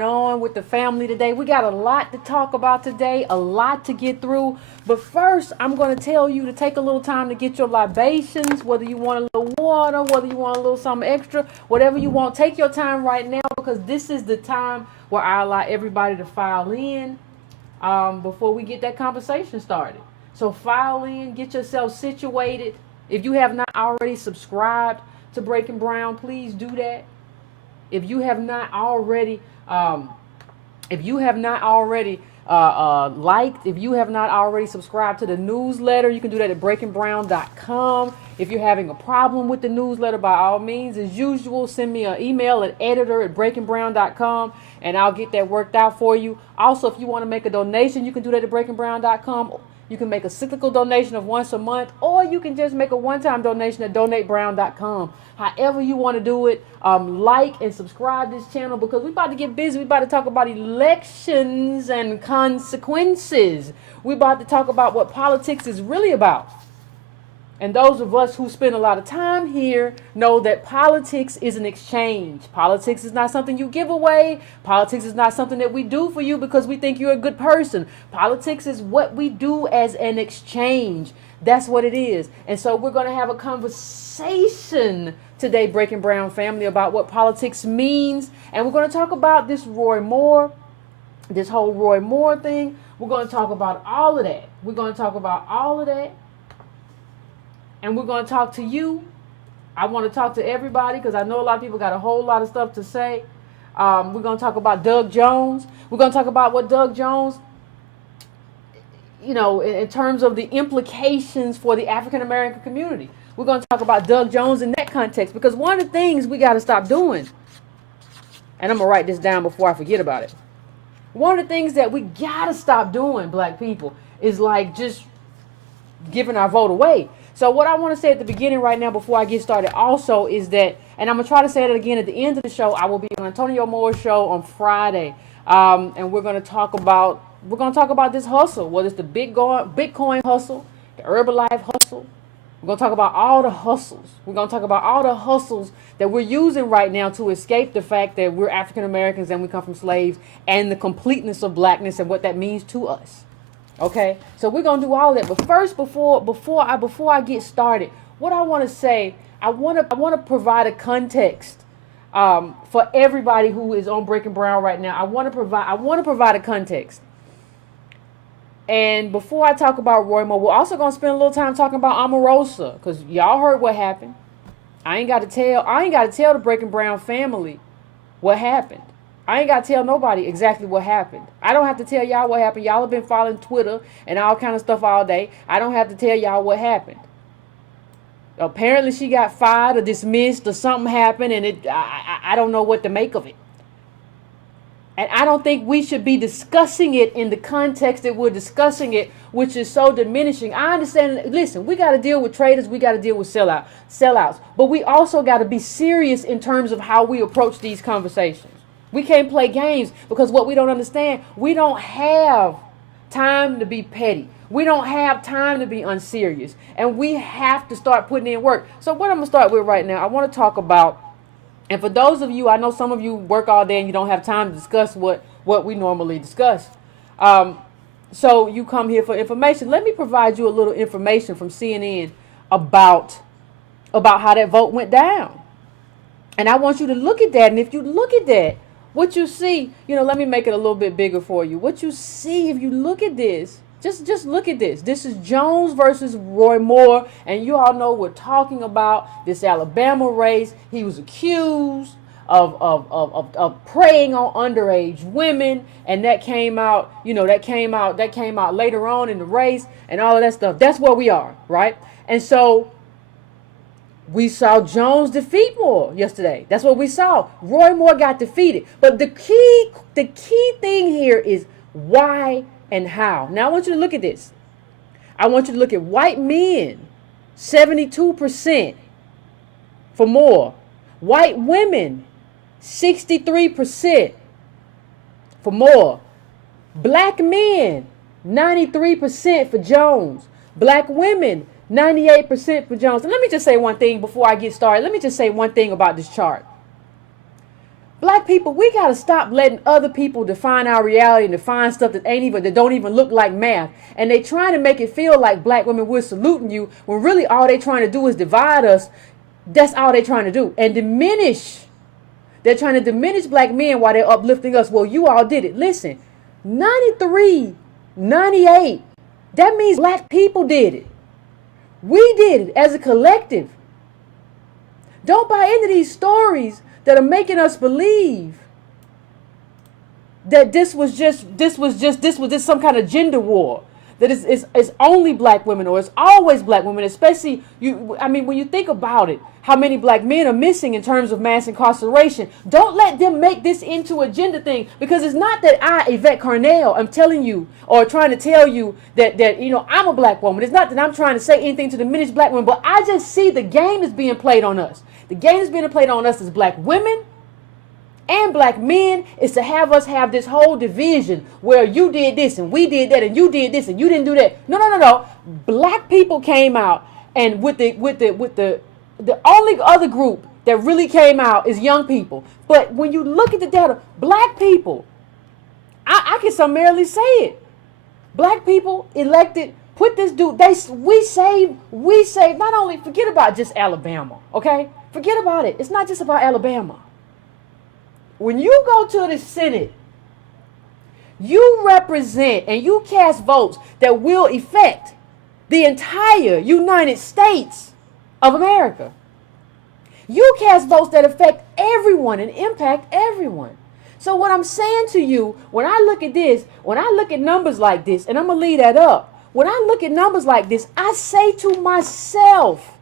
on with the family today. We got a lot to talk about today, a lot to get through. But first, I'm going to tell you to take a little time to get your libations, whether you want a little water, whether you want a little something extra, whatever you want. Take your time right now because this is the time where I allow everybody to file in before we get that conversation started. So file in, get yourself situated. If you have not already subscribed to Breaking Brown, please do that. If you have not already liked, if you have not already subscribed to the newsletter, you can do that at breakingbrown.com. If you're having a problem with the newsletter, by all means, as usual, send me an email at editor@breakingbrown.com and I'll get that worked out for you. Also, if you want to make a donation, you can do that at breakingbrown.com. You can make a cyclical donation of once a month, or you can just make a one-time donation at donatebrown.com. However you want to do it, like and subscribe this channel because we're about to get busy. We're about to talk about elections and consequences. We're about to talk about what politics is really about. And those of us who spend a lot of time here know that politics is an exchange. Politics is not something you give away. Politics is not something that we do for you because we think you're a good person. Politics is what we do as an exchange. That's what it is. And so we're going to have a conversation today, Breaking Brown family, about what politics means. And we're going to talk about this Roy Moore, this whole Roy Moore thing. We're going to talk about all of that. We're going to talk about all of that. And we're going to talk to you. I want to talk to everybody because I know a lot of people got a whole lot of stuff to say. We're going to talk about Doug Jones. We're going to talk about what Doug Jones, in terms of the implications for the African American community. We're going to talk about Doug Jones in that context because one of the things we got to stop doing, and I'm going to write this down before I forget about it. One of the things that we got to stop doing, black people, is like just giving our vote away. So what I want to say at the beginning right now before I get started also is that, and I'm going to try to say it again at the end of the show, I will be on Antonio Moore's show on Friday. And we're going to talk about this hustle, whether it's the Bitcoin hustle, the Herbalife hustle. We're going to talk about all the hustles. We're going to talk about all the hustles that we're using right now to escape the fact that we're African Americans and we come from slaves and the completeness of blackness and what that means to us. Okay, so we're gonna do all of that. But first, before I get started, what I want to say, I want to provide a context for everybody who is on Breaking Brown right now. I want to provide a context. And before I talk about Roy Moore, we're also gonna spend a little time talking about Omarosa because y'all heard what happened. I ain't got to tell the Breaking Brown family what happened. I ain't got to tell nobody exactly what happened. I don't have to tell y'all what happened. Y'all have been following Twitter and all kind of stuff all day. I don't have to tell y'all what happened. Apparently she got fired or dismissed or something happened and I don't know what to make of it. And I don't think we should be discussing it in the context that we're discussing it, which is so diminishing. I understand. Listen, we got to deal with traders. We got to deal with sellouts. But we also got to be serious in terms of how we approach these conversations. We can't play games because what we don't understand, we don't have time to be petty. We don't have time to be unserious. And we have to start putting in work. So what I'm going to start with right now, I want to talk about, and for those of you, I know some of you work all day and you don't have time to discuss what we normally discuss. So you come here for information. Let me provide you a little information from CNN about how that vote went down. And I want you to look at that. And if you look at that, what you see, let me make it a little bit bigger for you. What you see, if you look at this, just look at this. This is Jones versus Roy Moore. And you all know we're talking about this Alabama race. He was accused of preying on underage women. And that came out, that came out later on in the race and all of that stuff. That's where we are, right? And so we saw Jones defeat Moore yesterday. That's what we saw. Roy Moore got defeated. But the key thing here is why and how. Now I want you to look at this. I want you to look at white men, 72% for Moore. White women, 63% for Moore. Black men, 93% for Jones. Black women, 98% for Jones. And let me just say one thing before I get started. Let me just say one thing about this chart. Black people, we got to stop letting other people define our reality and define stuff that don't even look like math. And they trying to make it feel like black women, we're saluting you, when really all they trying to do is divide us. That's all they trying to do. And diminish. They're trying to diminish black men while they're uplifting us. Well, you all did it. Listen, 93, 98, that means black people did it. We did it as a collective. Don't buy into these stories that are making us believe that this was just some kind of gender war. That it's only black women, or it's always black women, especially when you think about it, how many black men are missing in terms of mass incarceration. Don't let them make this into a gender thing, because it's not that I, Yvette Carnell, am telling you or trying to tell you that I'm a black woman. It's not that I'm trying to say anything to diminish black women, but I just see the game is being played on us. The game is being played on us as black women and black men, is to have us have this whole division where you did this and we did that and you did this and you didn't do that. No. Black people came out, and with the only other group that really came out is young people. But when you look at the data, black people, I can summarily say it. Black people elected, put this dude, we saved, not only, forget about just Alabama, okay? Forget about it. It's not just about Alabama. When you go to the Senate, you represent and you cast votes that will affect the entire United States of America. You cast votes that affect everyone and impact everyone. So what I'm saying to you, when I look at this, when I look at numbers like this, and I'm going to leave that up. When I look at numbers like this, I say to myself,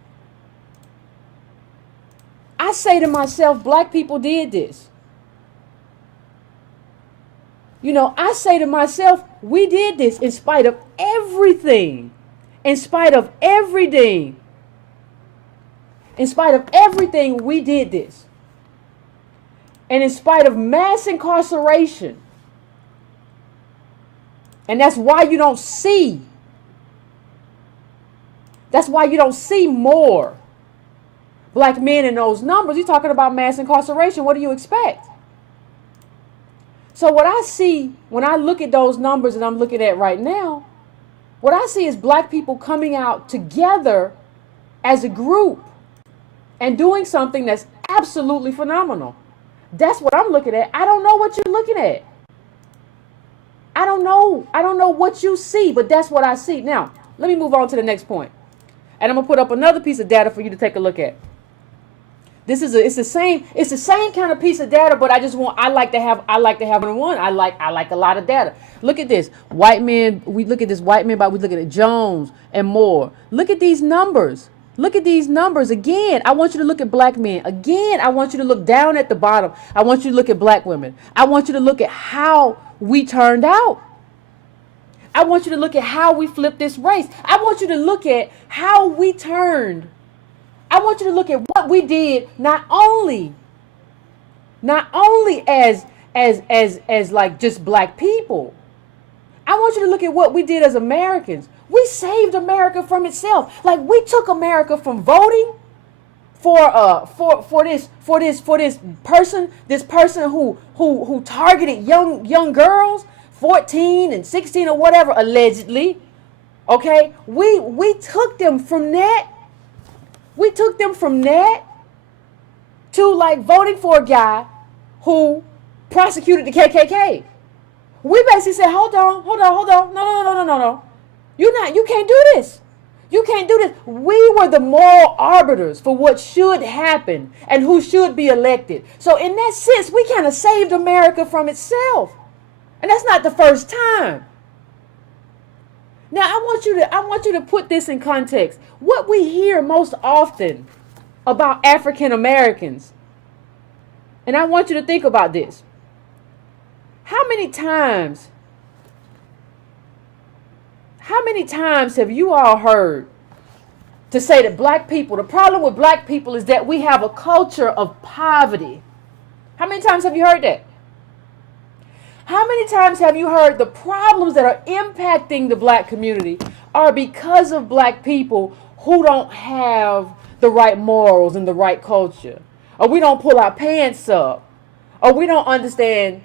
black people did this. I say to myself, we did this in spite of everything. In spite of everything. In spite of everything, we did this. And in spite of mass incarceration. And that's why you don't see. That's why you don't see more black men in those numbers. You're talking about mass incarceration. What do you expect? So what I see when I look at those numbers that I'm looking at right now, what I see is black people coming out together as a group and doing something that's absolutely phenomenal. That's what I'm looking at. I don't know what you're looking at. I don't know what you see, but that's what I see. Now, let me move on to the next point. And I'm going to put up another piece of data for you to take a look at. It's the same kind of piece of data, but I like to have one. I like a lot of data. Look at this. White men, we look at this white men, but we look at Jones and Moore. Look at these numbers. Look at these numbers. Again, I want you to look at black men. Again, I want you to look down at the bottom. I want you to look at black women. I want you to look at how we turned out. I want you to look at how we flipped this race. I want you to look at how we turned. I want you to look at what we did, not only as like just black people. I want you to look at what we did as Americans. We saved America from itself. Like, we took America from voting for this person who targeted young girls, 14 and 16 or whatever, allegedly. Okay, we took them from that. We took them from that to like voting for a guy who prosecuted the KKK. We basically said, hold on. No. You can't do this. You can't do this. We were the moral arbiters for what should happen and who should be elected. So in that sense, we kind of saved America from itself. And that's not the first time. Now, I want you to put this in context. What we hear most often about African Americans, and I want you to think about this. How many times have you all heard to say that black people, the problem with black people is that we have a culture of poverty? How many times have you heard that? How many times have you heard the problems that are impacting the black community are because of black people who don't have the right morals and the right culture? Or we don't pull our pants up. or we don't understand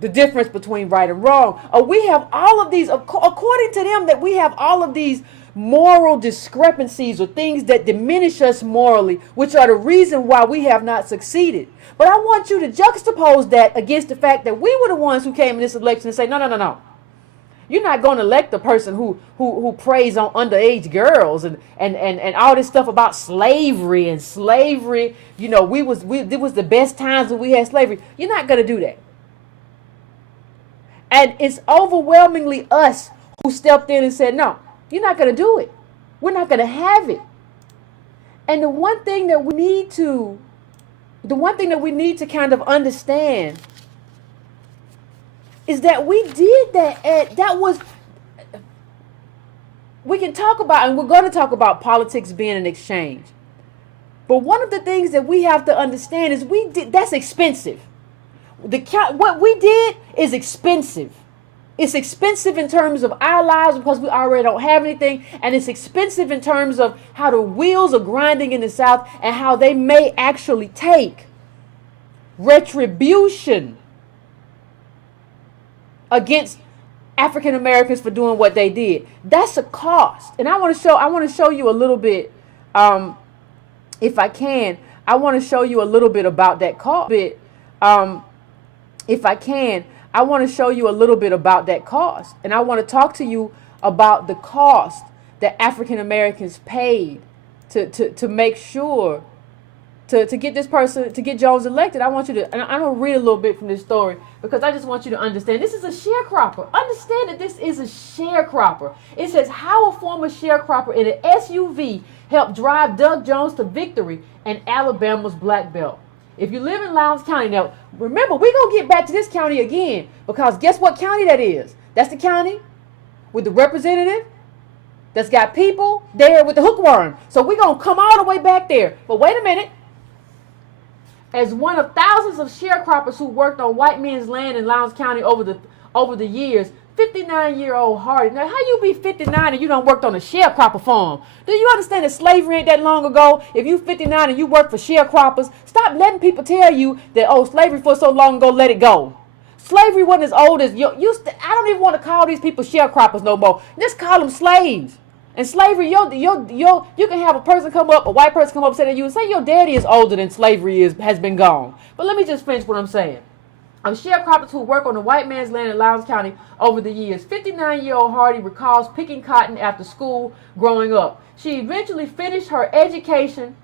the difference between right and wrong, or we have all of these, according to them, that we have all of these moral discrepancies or things that diminish us morally, which are the reason why we have not succeeded. But I want you to juxtapose that against the fact that we were the ones who came in this election and say, no, no, no, no. You're not going to elect the person who preys on underage girls and all this stuff about slavery and slavery. You know, it was the best times when we had slavery. You're not going to do that. And it's overwhelmingly us who stepped in and said, no, you're not going to do it. We're not going to have it. And the one thing that we need to kind of understand is that we did that. We can talk about, and we're going to talk about politics being an exchange. But one of the things that we have to understand is that's expensive. What we did is expensive. It's expensive in terms of our lives because we already don't have anything. And it's expensive in terms of how the wheels are grinding in the South and how they may actually take retribution against African Americans for doing what they did. That's a cost. And I want to show you a little bit, if I can. I want to show you a little bit about that cost. If I can, I want to show you a little bit about that cost. And I want to talk to you about the cost that African Americans paid to make sure to get this person, to get Jones elected. I want you to, and I'm going to read a little bit from this story because I just want you to understand this is a sharecropper. Understand that this is a sharecropper. It says how a former sharecropper in an SUV helped drive Doug Jones to victory and Alabama's black belt. If you live in Lowndes County, now remember, we're going to get back to this county again because guess what county that is? That's the county with the representative that's got people there with the hookworm. So we're going to come all the way back there. But wait a minute. As one of thousands of sharecroppers who worked on white men's land in Lowndes County over the years, 59-year-old Hardy. Now, how you be 59 and you don't worked on a sharecropper farm? Do you understand that slavery ain't that long ago? If you 59 and you work for sharecroppers, stop letting people tell you that, oh, slavery for so long ago, let it go. Slavery wasn't as old as I don't even want to call these people sharecroppers no more. Just call them slaves. And slavery, you can have a person come up, a white person come up and say to you, and say your daddy is older than slavery has been gone. But let me just finish what I'm saying. Of sharecroppers who work on the white man's land in Lowndes County over the years, 59-year-old Hardy recalls picking cotton after school growing up. She eventually finished her education,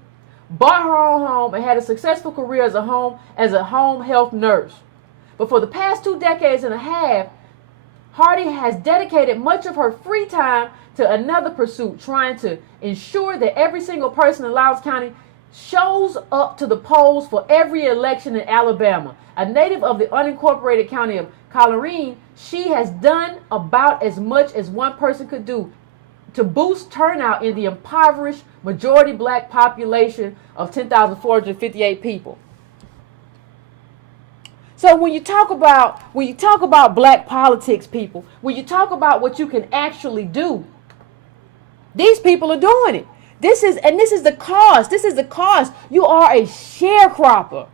bought her own home, and had a successful career as a home health nurse. But for the past 2 decades and a half, Hardy has dedicated much of her free time to another pursuit, trying to ensure that every single person in Lowndes County shows up to the polls for every election in Alabama. A native of the unincorporated county of Coleraine, she has done about as much as one person could do to boost turnout in the impoverished majority black population of 10,458 people. So when you talk about black politics, people, when you talk about what you can actually do, these people are doing it. This is the cost. This is the cost. You are a sharecropper.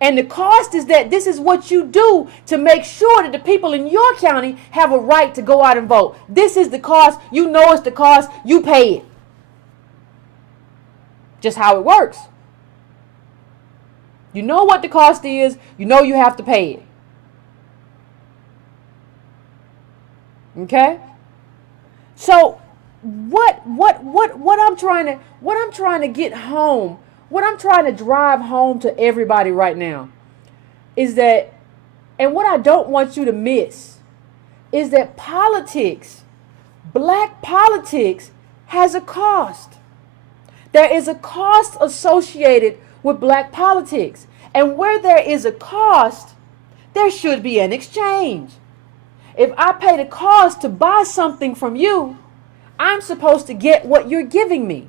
And the cost is that this is what you do to make sure that the people in your county have a right to go out and vote. This is the cost. You know it's the cost. You pay it. Just how it works. You know what the cost is. You know you have to pay it. Okay? So what I'm trying to get home, what I'm trying to drive home to everybody right now is that, and what I don't want you to miss, is that politics, black politics, has a cost. There is a cost associated with black politics. And where there is a cost, there should be an exchange. If I pay the cost to buy something from you, I'm supposed to get what you're giving me.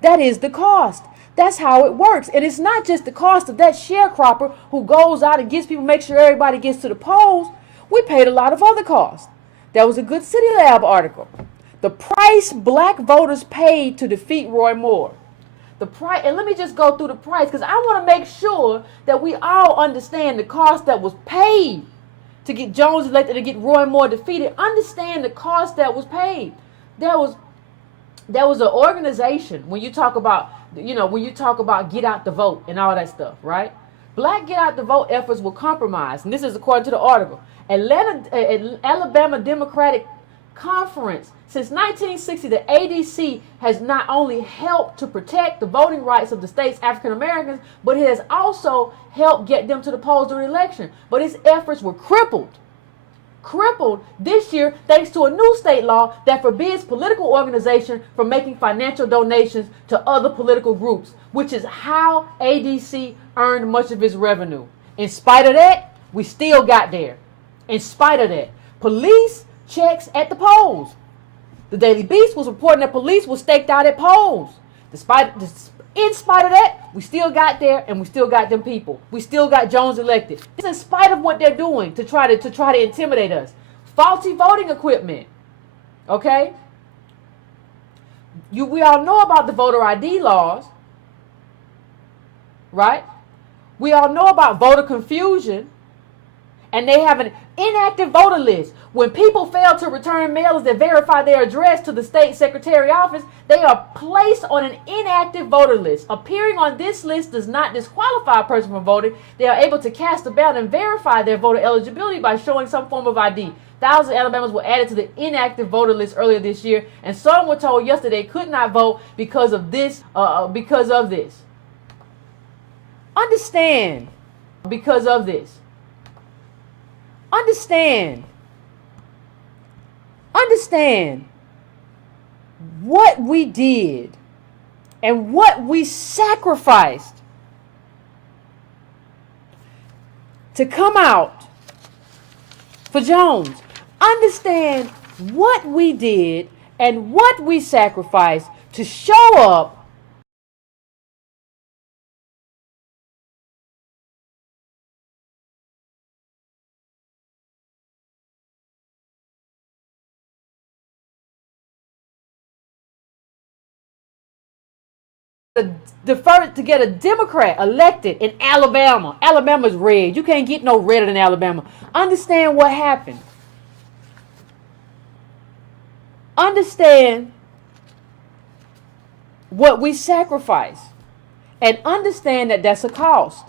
That is the cost. That's how it works. And it's not just the cost of that sharecropper who goes out and gets people, make sure everybody gets to the polls. We paid a lot of other costs. There was a good City Lab article. The price black voters paid to defeat Roy Moore. The price, and let me just go through the price because I want to make sure that we all understand the cost that was paid to get Jones elected, to get Roy Moore defeated. Understand the cost that was paid. There was an organization, when you talk about, when you talk about get out the vote and all that stuff, right? Black get out the vote efforts were compromised, and this is according to the article. Alabama Democratic Conference. Since 1960, the ADC has not only helped to protect the voting rights of the state's African Americans, but it has also helped get them to the polls during the election. But its efforts were crippled this year thanks to a new state law that forbids political organizations from making financial donations to other political groups, which is how ADC earned much of its revenue. In spite of that, we still got there. In spite of that, police checks at the polls. The Daily Beast was reporting that police were staked out at polls. In spite of that, we still got there, and we still got them people. We still got Jones elected. It's in spite of what they're doing to try to intimidate us. Faulty voting equipment. Okay? We all know about the voter ID laws, right? We all know about voter confusion, and they have an inactive voter list. When people fail to return mailers that verify their address to the state secretary office, they are placed on an inactive voter list. Appearing on this list does not disqualify a person from voting. They are able to cast a ballot and verify their voter eligibility by showing some form of ID. Thousands of Alabamans were added to the inactive voter list earlier this year, and some were told yesterday they could not vote because of this. Understand, because of this. Understand what we did and what we sacrificed to come out for Jones. Understand what we did and what we sacrificed to show up to get a Democrat elected in Alabama. Alabama's red. You can't get no redder than Alabama. Understand what happened. Understand what we sacrifice. And understand that that's a cost.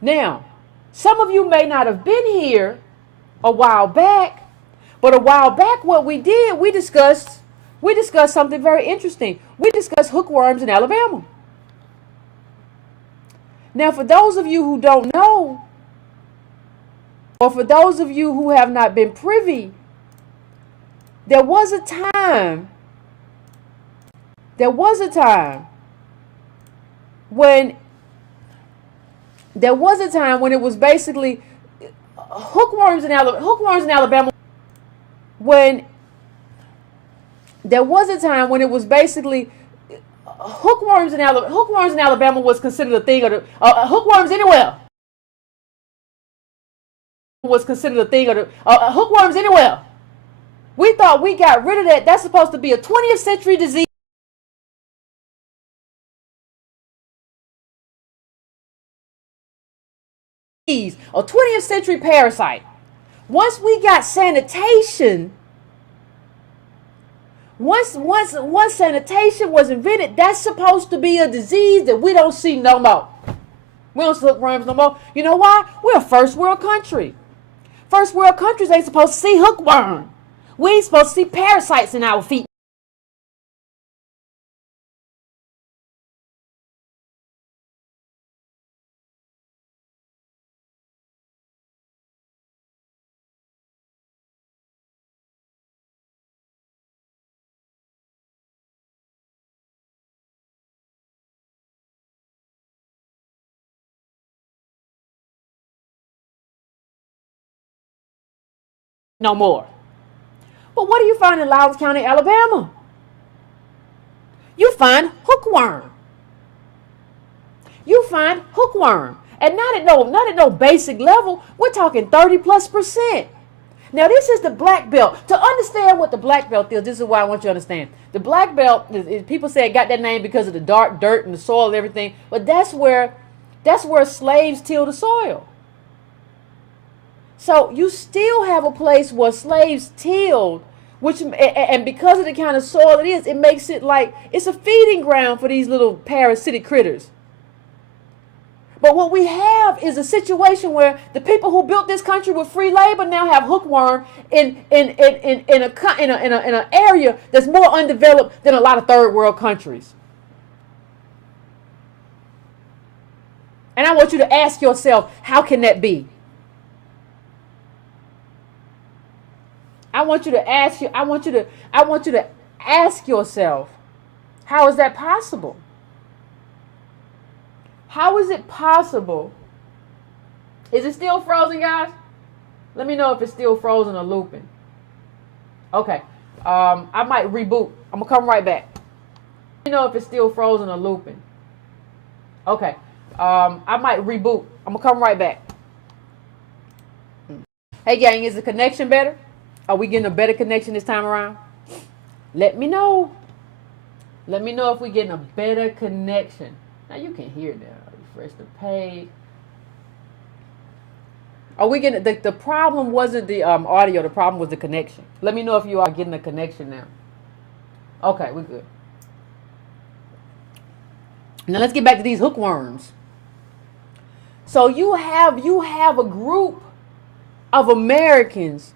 Now, some of you may not have been here a while back, but a while back what we did, we discussed something very interesting. We discussed hookworms in Alabama. Now, for those of you who don't know, or for those of you who have not been privy, there was a time when it was basically hookworms in Alabama. When there was a time when it was basically hookworms in Alabama was considered a thing of the hookworms anywhere was considered a thing of the hookworms anywhere. We thought we got rid of that. That's supposed to be a 20th century disease. A 20th century parasite. Once we got sanitation, once sanitation was invented, that's supposed to be a disease that we don't see no more. We don't see hookworms no more. You know why? We're a first world country. First world countries ain't supposed to see hookworm. We ain't supposed to see parasites in our feet. No more. But what do you find in Loudoun County, Alabama? You find hookworm. And not at no basic level. We're talking 30+%. Now, this is the black belt. To understand what the black belt is, this is what I want you to understand. The black belt, people say it got that name because of the dark dirt and the soil and everything, but that's where slaves till the soil. So you still have a place where slaves tilled, and because of the kind of soil it is, it makes it like it's a feeding ground for these little parasitic critters. But what we have is a situation where the people who built this country with free labor now have hookworm in an area that's more undeveloped than a lot of third world countries. And I want you to ask yourself, how can that be? I want you to ask yourself, how is that possible? How is it possible? Is it still frozen, guys? Let me know if it's still frozen or looping. Okay. I might reboot. I'm going to come right back. Let me know if it's still frozen or looping. Okay. I might reboot. I'm going to come right back. Hey, gang, is the connection better? Are we getting a better connection this time around? Let me know. Let me know if we're getting a better connection. Now you can hear that. Refresh the page. Are we getting the problem wasn't the audio, the problem was the connection. Let me know if you are getting a connection now. Okay, we're good. Now let's get back to these hookworms. So you have a group of Americans.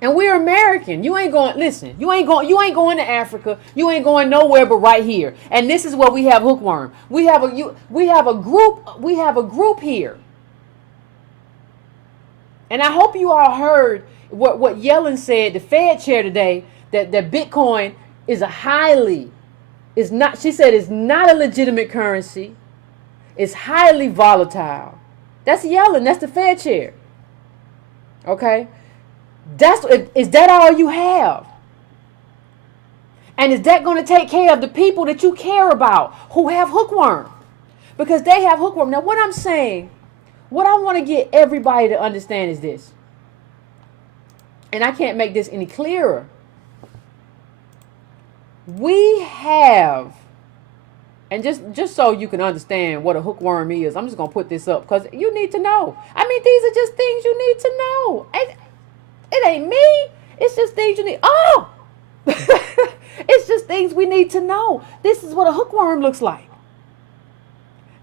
And we're American. You ain't going to Africa. You ain't going nowhere but right here. And this is where we have hookworm. We have a group here. And I hope you all heard what Yellen said, the Fed chair today, that Bitcoin is she said it's not a legitimate currency. It's highly volatile. That's Yellen, that's the Fed chair. Okay? Is that all you have? And is that going to take care of the people that you care about who have hookworm? Because they have hookworm. Now, what I'm saying, what I want to get everybody to understand is this. And I can't make this any clearer. We have, and just so you can understand what a hookworm is, I'm just going to put this up because you need to know. I mean, these are just things you need to know. It ain't me. It's just things you need. Oh! It's just things we need to know. This is what a hookworm looks like.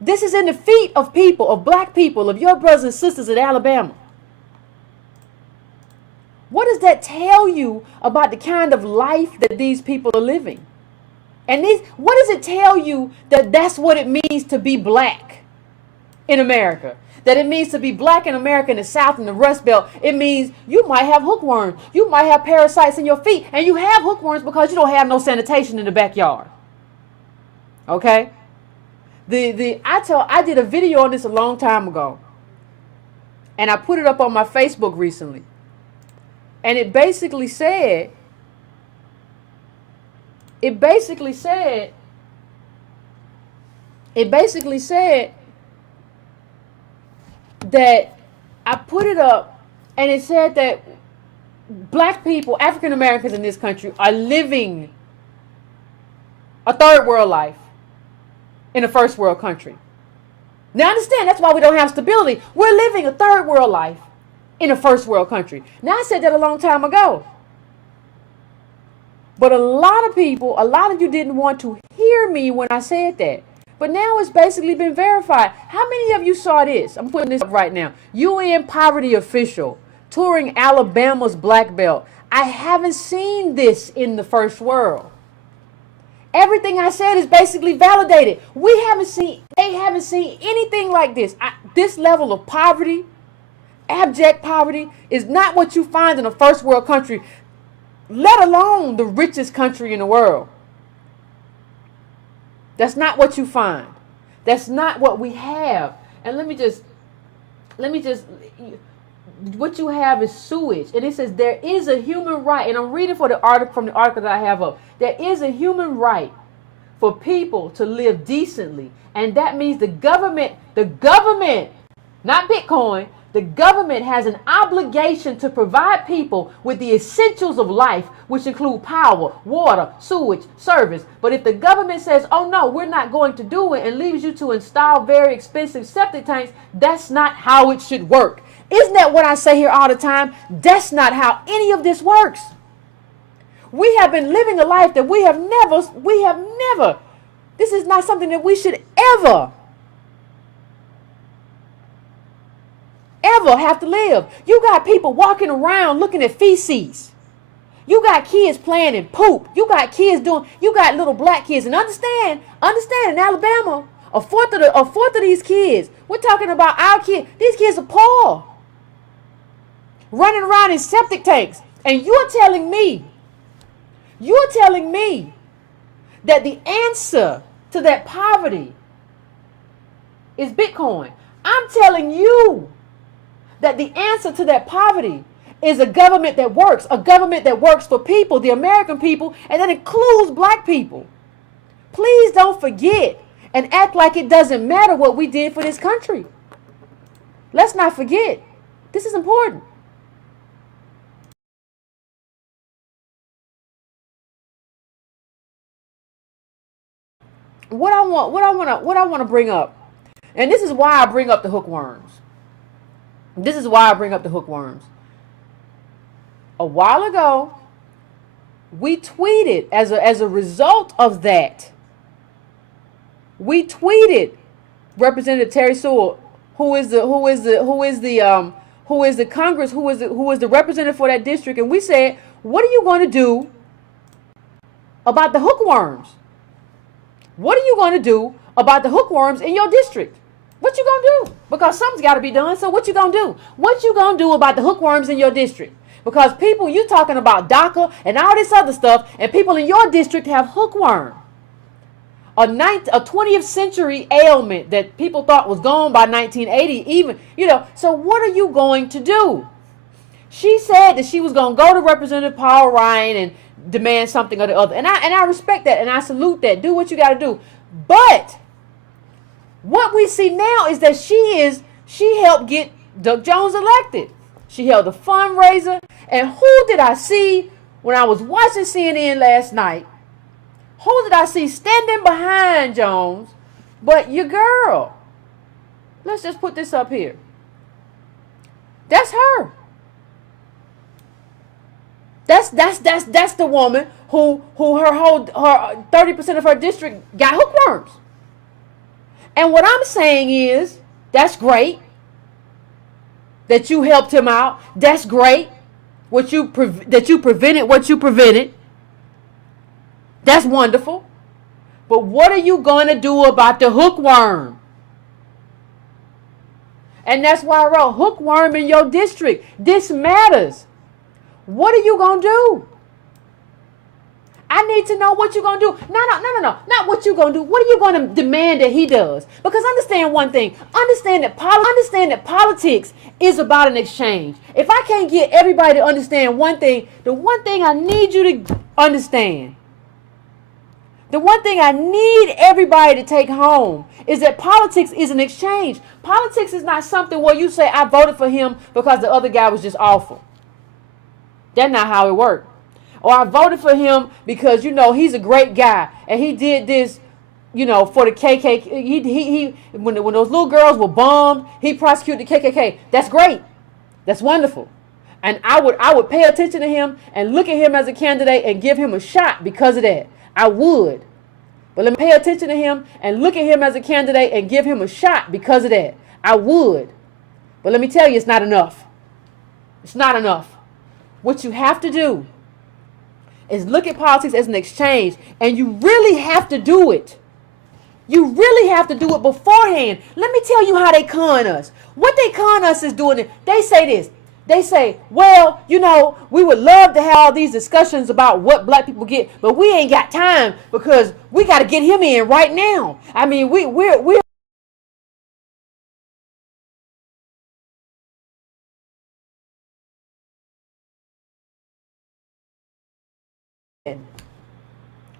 This is in the feet of people, of black people, of your brothers and sisters in Alabama. What does that tell you about the kind of life that these people are living? And what does it tell you that that's what it means to be black in America? That it means to be black in America in the South and the Rust Belt. It means you might have hookworms. You might have parasites in your feet. And you have hookworms because you don't have no sanitation in the backyard. Okay? I did a video on this a long time ago. And I put it up on my Facebook recently. And it basically said that I put it up and it said that black people, African Americans in this country are living a third world life in a first world country. Now understand, that's why we don't have stability. We're living a third world life in a first world country. Now I said that a long time ago. But a lot of you didn't want to hear me when I said that. But now it's basically been verified. How many of you saw this? I'm putting this up right now. UN poverty official touring Alabama's black belt. I haven't seen this in the first world. Everything I said is basically validated. They haven't seen anything like this. This level of poverty, abject poverty, is not what you find in a first world country, let alone the richest country in the world. That's not what you find. That's not what we have. And let me just, what you have is sewage. And it says there is a human right, and I'm reading from the article that I have up. There is a human right for people to live decently. And that means the government, not Bitcoin, The government has an obligation to provide people with the essentials of life, which include power, water, sewage, service. But if the government says, oh no, we're not going to do it, and leaves you to install very expensive septic tanks, that's not how it should work. Isn't that what I say here all the time? That's not how any of this works. We have been living a life that we have never, this is not something that we should ever have to live. You got people walking around looking at feces. You got kids playing in poop. You got little black kids. And understand in Alabama, a fourth of these kids, we're talking about our kids. These kids are poor. Running around in septic tanks. And you're telling me that the answer to that poverty is Bitcoin. I'm telling you that the answer to that poverty is a government that works for people, the American people, and that includes black people. Please don't forget and act like it doesn't matter what we did for this country. Let's not forget. This is important. What I want to bring up, and this is why I bring up the hookworms. A while ago, we tweeted as a result of that. We tweeted Representative Terry Sewell, who is the representative for that district, and we said, what are you going to do about the hookworms? What are you going to do about the hookworms in your district? What you going to do? Because something's got to be done. So what you going to do? What you going to do about the hookworms in your district? Because people, you talking about DACA and all this other stuff, and people in your district have hookworm. A 20th century ailment that people thought was gone by 1980 even, so what are you going to do? She said that she was going to go to Representative Paul Ryan and demand something or the other. And I respect that and I salute that. Do what you got to do. But what we see now is that she helped get Doug Jones elected. She held a fundraiser. And who did I see when I was watching CNN last night? Who did I see standing behind Jones but your girl? Let's just put this up here. That's her. That's the woman who her 30% of her district got hookworms. And what I'm saying is, that's great that you helped him out. That's great that you prevented what you prevented. That's wonderful. But what are you going to do about the hookworm? And that's why I wrote hookworm in your district. This matters. What are you going to do? I need to know what you're going to do. No. Not what you're going to do. What are you going to demand that he does? Because understand one thing. Understand that politics is about an exchange. If I can't get everybody to understand one thing, the one thing I need you to understand, the one thing I need everybody to take home is that politics is an exchange. Politics is not something where you say, I voted for him because the other guy was just awful. That's not how it worked. Or I voted for him because, he's a great guy. And he did this, for the KKK. When those little girls were bombed, he prosecuted the KKK. That's great. That's wonderful. And I would pay attention to him and look at him as a candidate and give him a shot because of that. I would. But let me pay attention to him and look at him as a candidate and give him a shot because of that. I would. But let me tell you, it's not enough. It's not enough. What you have to do is look at politics as an exchange, and you really have to do it. You really have to do it beforehand. Let me tell you how they con us. What they con us is doing it. They say this. They say, well, we would love to have all these discussions about what black people get, but we ain't got time because we got to get him in right now. I mean, we're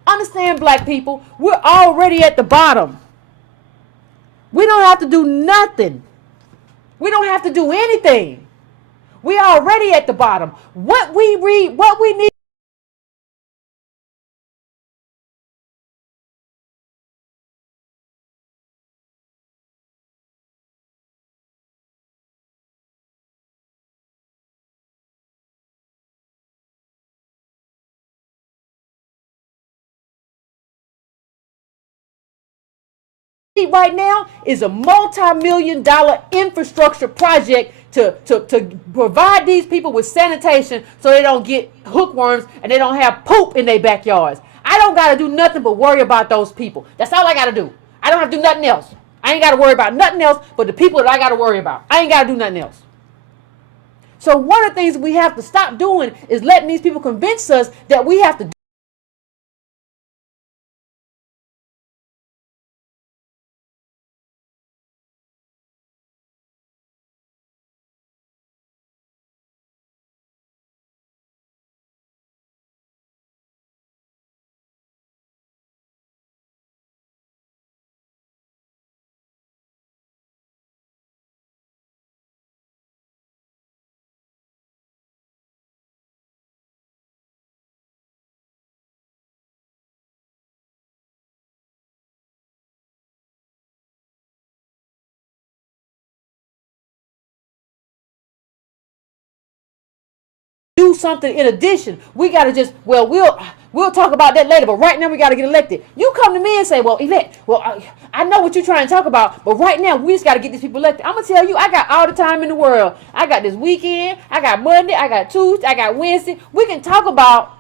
understand, black people, we're already at the bottom. We don't have to do nothing. We don't have to do anything. We are already at the bottom. What we read, what we need right now is a multi-million-dollar infrastructure project to provide these people with sanitation so they don't get hookworms and they don't have poop in their backyards. I don't got to do nothing but worry about those people. That's all I got to do. I don't have to do nothing else. I ain't got to worry about nothing else but the people that I got to worry about. I ain't got to do nothing else. So one of the things we have to stop doing is letting these people convince us that we have to do something in addition. We got to just, well, we'll talk about that later, but right now we got to get elected. You come to me and say, well, Yvette, well, I know what you're trying to talk about, but right now we just got to get these people elected. I'm going to tell you, I got all the time in the world. I got this weekend, I got Monday, I got Tuesday, I got Wednesday. We can talk about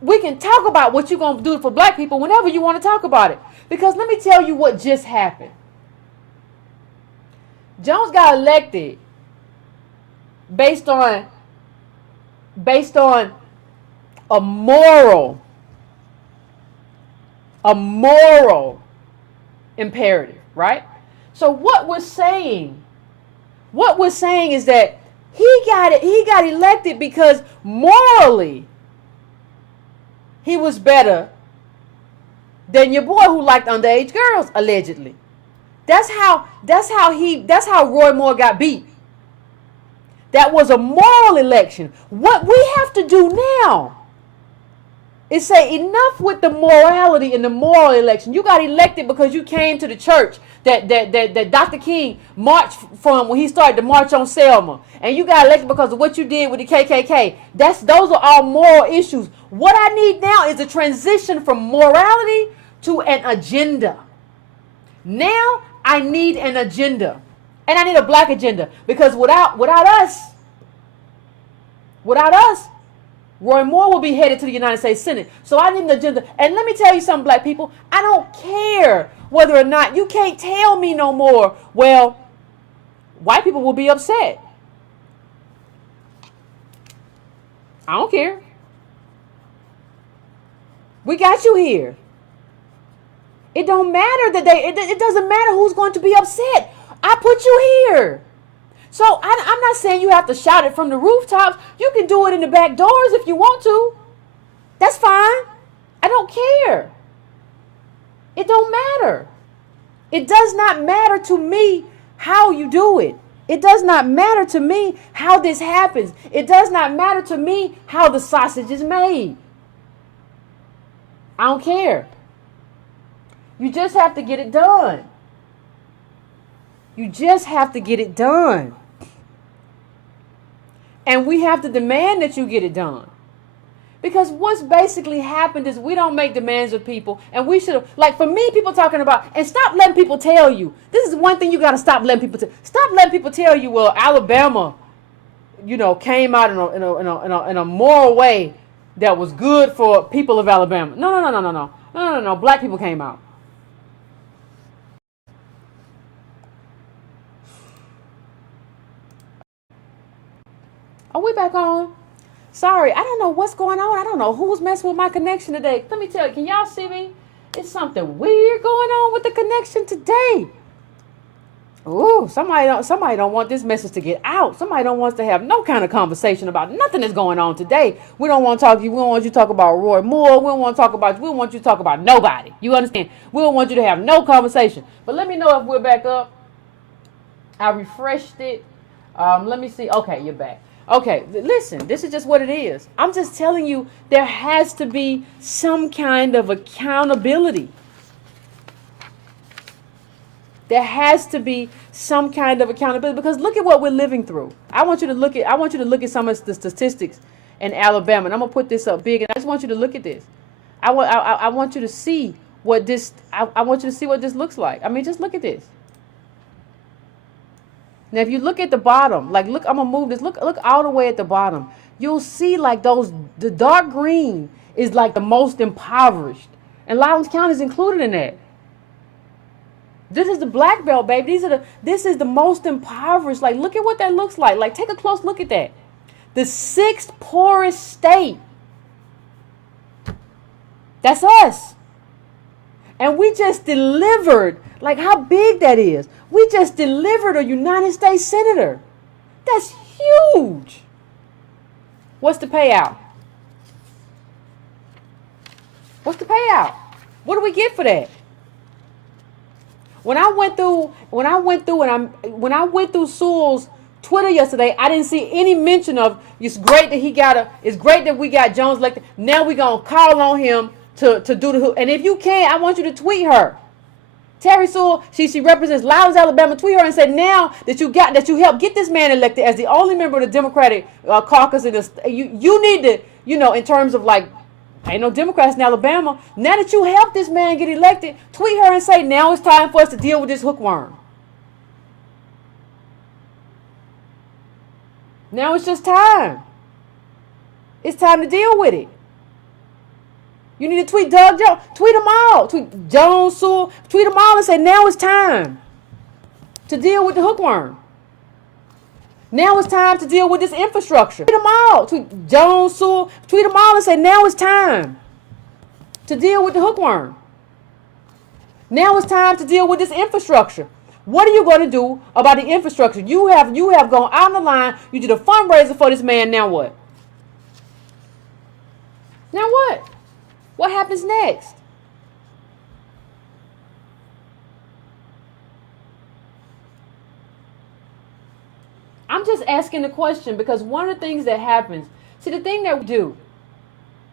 what you're going to do for black people whenever you want to talk about it. Because let me tell you what just happened. Jones got elected based on a moral imperative, right? So what we're saying is that he got elected because morally he was better than your boy who liked underage girls, allegedly. That's how Roy Moore got beat. That was a moral election. What we have to do now is say enough with the morality in the moral election. You got elected because you came to the church that Dr. King marched from when he started to march on Selma. And you got elected because of what you did with the KKK. Those are all moral issues. What I need now is a transition from morality to an agenda. Now I need an agenda. And I need a black agenda. Because without us, Roy Moore will be headed to the United States Senate. So I need an agenda. And let me tell you something, black people. I don't care whether or not you can't tell me no more. Well, white people will be upset. I don't care. We got you here. It don't matter that it doesn't matter who's going to be upset. I put you here. So I'm not saying you have to shout it from the rooftops. You can do it in the back doors if you want to. That's fine. I don't care. It don't matter. It does not matter to me how you do it. It does not matter to me how this happens. It does not matter to me how the sausage is made. I don't care. You just have to get it done. You just have to get it done. And we have to demand that you get it done. Because what's basically happened is we don't make demands of people. And we should have, like for me, people talking about, and stop letting people tell you. This is one thing you got to stop letting people tell. Stop letting people tell you, well, Alabama, came out in a moral way that was good for people of Alabama. No. Black people came out. Are we back on? Sorry, I don't know what's going on. I don't know who's messing with my connection today. Let me tell you, can y'all see me? It's something weird going on with the connection today. Ooh, somebody don't want this message to get out. Somebody don't want us to have no kind of conversation about nothing that's going on today. We don't want to talk to you. We don't want you to talk about Roy Moore. We don't want to talk about you. We don't want you to talk about nobody. You understand? We don't want you to have no conversation. But let me know if we're back up. I refreshed it. Let me see. Okay, you're back. Okay, listen, this is just what it is. I'm just telling you, there has to be some kind of accountability. There has to be some kind of accountability, because look at what we're living through. I want you to look at some of the statistics in Alabama, and I'm gonna put this up big, and I just want you to look at this. I want you to see what this I want you to see what this looks like. I mean, just look at this. Now, if you look at the bottom, like look, I'm gonna move this. Look all the way at the bottom. You'll see like the dark green is like the most impoverished, and Loudoun County is included in that. This is the black belt, baby. This is the most impoverished. Like, look at what that looks like. Like, take a close look at that. The 6th poorest state. That's us. And we just delivered, like how big that is. We just delivered a United States Senator. That's huge. What's the payout? What's the payout? What do we get for that? When I went through Sewell's Twitter yesterday, I didn't see any mention of it's great that we got Jones elected. Now we're gonna call on him to do the and if you can, I want you to tweet her. Terry Sewell, she represents Loudoun, Alabama. Tweet her and say, now that you helped get this man elected as the only member of the Democratic caucus in this, you need to, in terms of like, ain't no Democrats in Alabama. Now that you helped this man get elected, tweet her and say, now it's time for us to deal with this hookworm. Now it's just time. It's time to deal with it. You need to tweet Doug Jones. Tweet them all. Tweet Jones, Sewell. Tweet them all and say, now it's time to deal with the hookworm. Now it's time to deal with this infrastructure. Tweet them all. Tweet Jones, Sewell. Tweet them all and say, now it's time to deal with the hookworm. Now it's time to deal with this infrastructure. What are you going to do about the infrastructure? You have gone out on the line. You did a fundraiser for this man. Now what? Now what? What happens next? I'm just asking the question because one of the things that happens, see the thing that we do,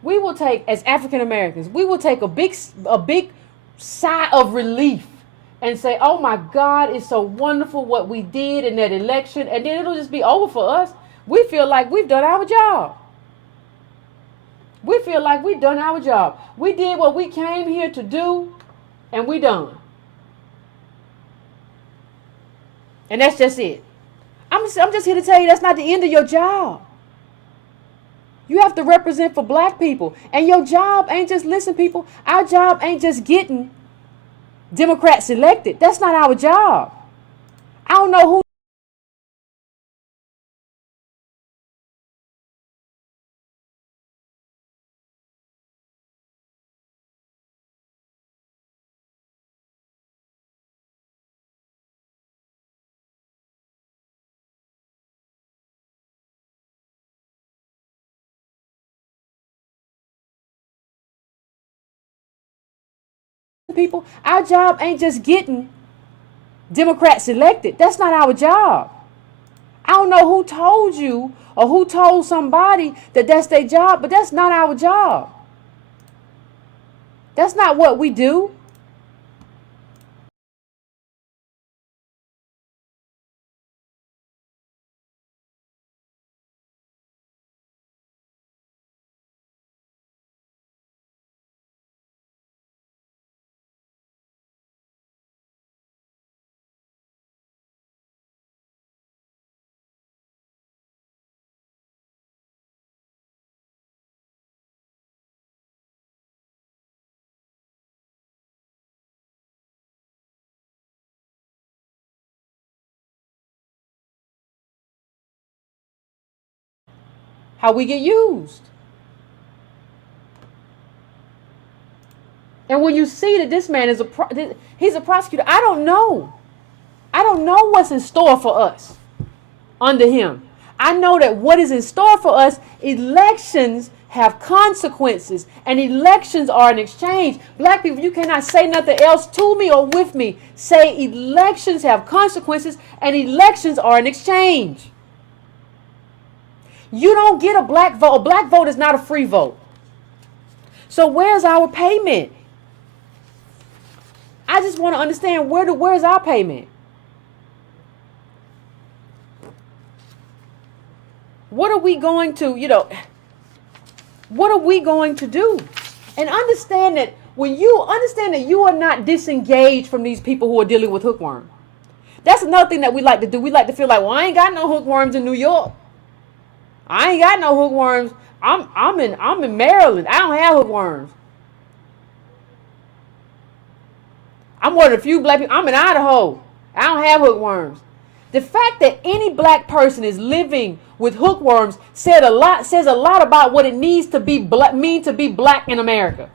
we will take, as African Americans, we will take a big sigh of relief and say, oh my God, it's so wonderful what we did in that election, and then it'll just be over for us. We feel like we've done our job. We feel like we've done our job. We did what we came here to do, and we done. And that's just it. I'm just here to tell you that's not the end of your job. You have to represent for black people. And your job ain't just, listen people, our job ain't just getting Democrats elected. That's not our job. I don't know who people, our job ain't just getting Democrats elected. That's not our job. I don't know who told you or who told somebody that that's their job, but that's not our job. That's not what we do. How we get used. And when you see that this man is he's a prosecutor, I don't know what's in store for us under him. I know that what is in store for us, elections have consequences, and elections are an exchange. Black people, you cannot say nothing else to me or with me. Say elections have consequences, and elections are an exchange. You don't get a black vote. A black vote is not a free vote. So where's our payment? I just want to understand where's our payment? What are we going to, what are we going to do? And understand that when you understand that you are not disengaged from these people who are dealing with hookworm. That's another thing that we like to do. We like to feel like, well, I ain't got no hookworms in New York. I ain't got no hookworms. I'm in Maryland. I don't have hookworms. I'm one of the few black people. I'm in Idaho. I don't have hookworms. The fact that any black person is living with hookworms says a lot about what it needs to be mean to be black in America.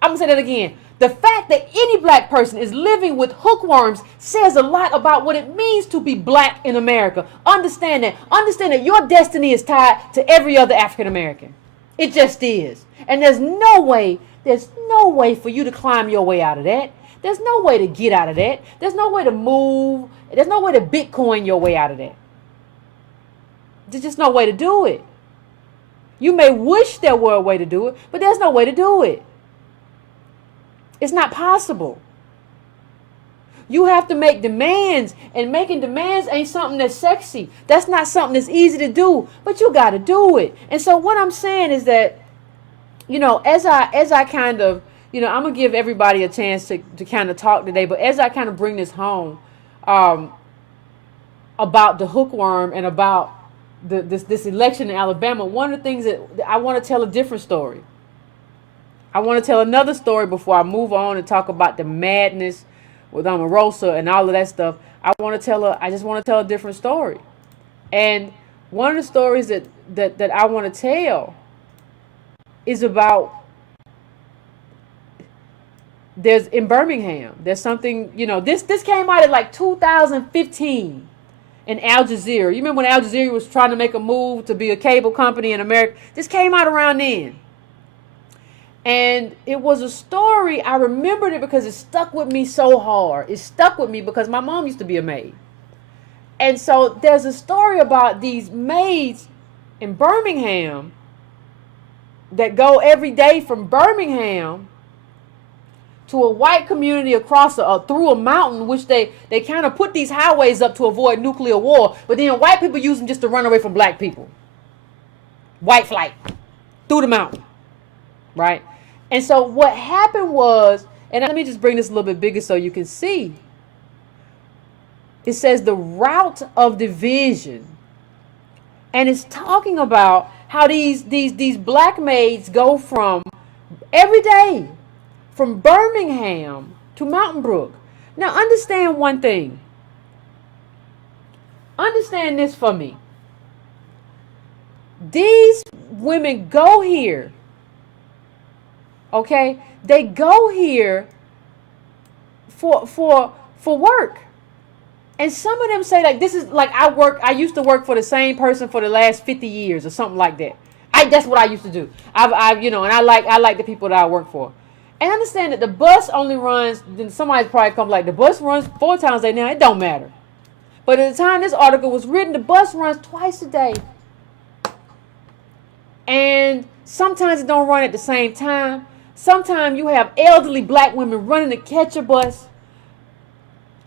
I'm gonna say that again. The fact that any black person is living with hookworms says a lot about what it means to be black in America. Understand that. Understand that your destiny is tied to every other African American. It just is. And there's no way for you to climb your way out of that. There's no way to get out of that. There's no way to move. There's no way to Bitcoin your way out of that. There's just no way to do it. You may wish there were a way to do it, but there's no way to do it. It's not possible. You have to make demands, and making demands ain't something that's sexy. That's not something that's easy to do, but you got to do it. And so what I'm saying is that, as I kind of, I'm going to give everybody a chance to kind of talk today, but as I kind of bring this home about the hookworm and about this election in Alabama, one of the things that I want to tell a different story. I want to tell another story before I move on and talk about the madness with Omarosa and all of that stuff. I just want to tell a different story. And one of the stories that I want to tell is about, there's in Birmingham, there's something, this came out in like 2015 in Al Jazeera. You remember when Al Jazeera was trying to make a move to be a cable company in America? This came out around then. And it was a story, I remembered it because it stuck with me so hard. It stuck with me because my mom used to be a maid. And so there's a story about these maids in Birmingham that go every day from Birmingham to a white community across through a mountain, which they kind of put these highways up to avoid nuclear war. But then white people use them just to run away from black people. White flight through the mountain, right? And so what happened was, and let me just bring this a little bit bigger so you can see. It says the route of division. And it's talking about how these black maids go from every day from Birmingham to Mountain Brook. Now understand one thing. Understand this for me. These women go here. Okay? They go here for work. And some of them say, like, this is like I used to work for the same person for the last 50 years or something like that. That's what I used to do. And I like the people that I work for. And understand that the bus only runs, then somebody's probably come like, the bus runs 4 times a day now. It don't matter. But at the time this article was written, the bus runs twice a day. And sometimes it don't run at the same time. Sometimes you have elderly black women running to catch a bus.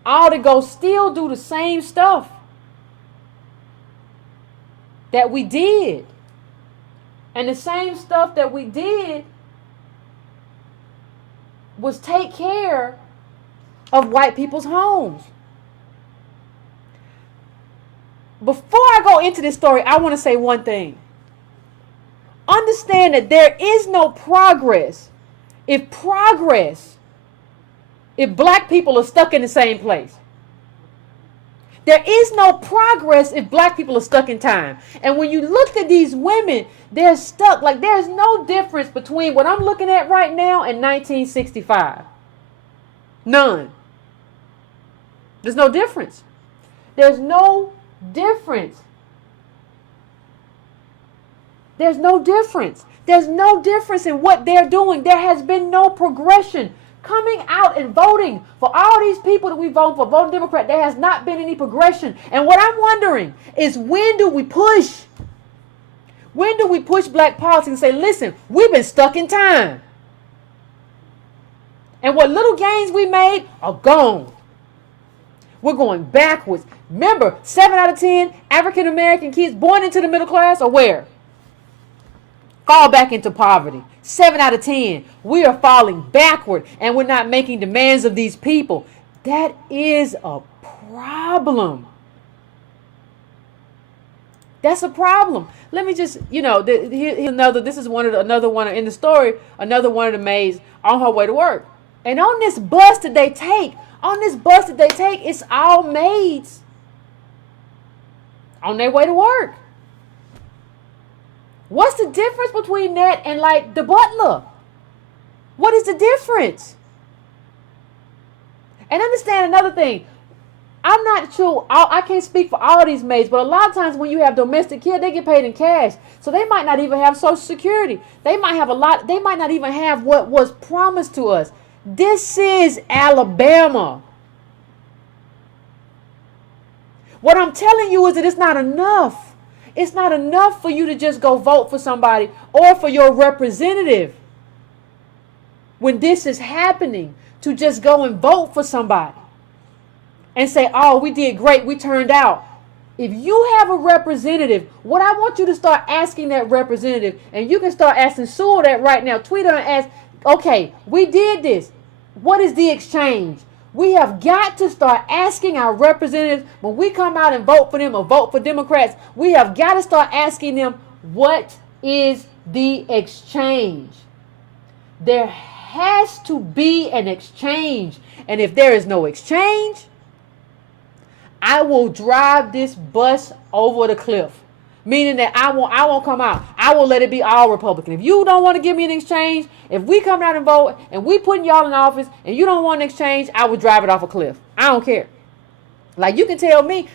All to go still do the same stuff that we did. And the same stuff that we did was take care of white people's homes. Before I go into this story, I want to say one thing. Understand that there is no progress if black people are stuck in the same place. There is no progress if black people are stuck in time. And when you look at these women, they're stuck. Like, there's no difference between what I'm looking at right now and 1965. None. There's no difference. There's no difference. There's no difference. There's no difference in what they're doing. There has been no progression. Coming out and voting for all these people that we vote for, voting Democrat, there has not been any progression. And what I'm wondering is, when do we push? When do we push black politics and say, listen, we've been stuck in time. And what little gains we made are gone. We're going backwards. Remember, 7 out of 10 African American kids born into the middle class are where? Fall back into poverty. 7 out of 10. We are falling backward, and we're not making demands of these people. That is a problem. That's a problem. Let me just, here's another. This is another one in the story. Another one of the maids on her way to work, and on this bus that they take, it's all maids on their way to work. What's the difference between that and like the butler? What is the difference? And understand another thing. I'm not sure, I can't speak for all these maids, but a lot of times when you have domestic kids, they get paid in cash. So they might not even have Social Security. They might not even have what was promised to us. This is Alabama. What I'm telling you is that it's not enough. It's not enough for you to just go vote for somebody or for your representative when this is happening, to just go and vote for somebody and say, oh, we did great, we turned out. If you have a representative, what I want you to start asking that representative, and you can start asking Sewell that right now, tweet her and ask, okay, we did this. What is the exchange? We have got to start asking our representatives, when we come out and vote for them or vote for Democrats, we have got to start asking them, what is the exchange? There has to be an exchange. And if there is no exchange, I will drive this bus over the cliff. Meaning that I won't come out. I will let it be all Republican. If you don't want to give me an exchange, if we come out and vote and we putting y'all in office and you don't want an exchange, I will drive it off a cliff. I don't care. Like you can telling me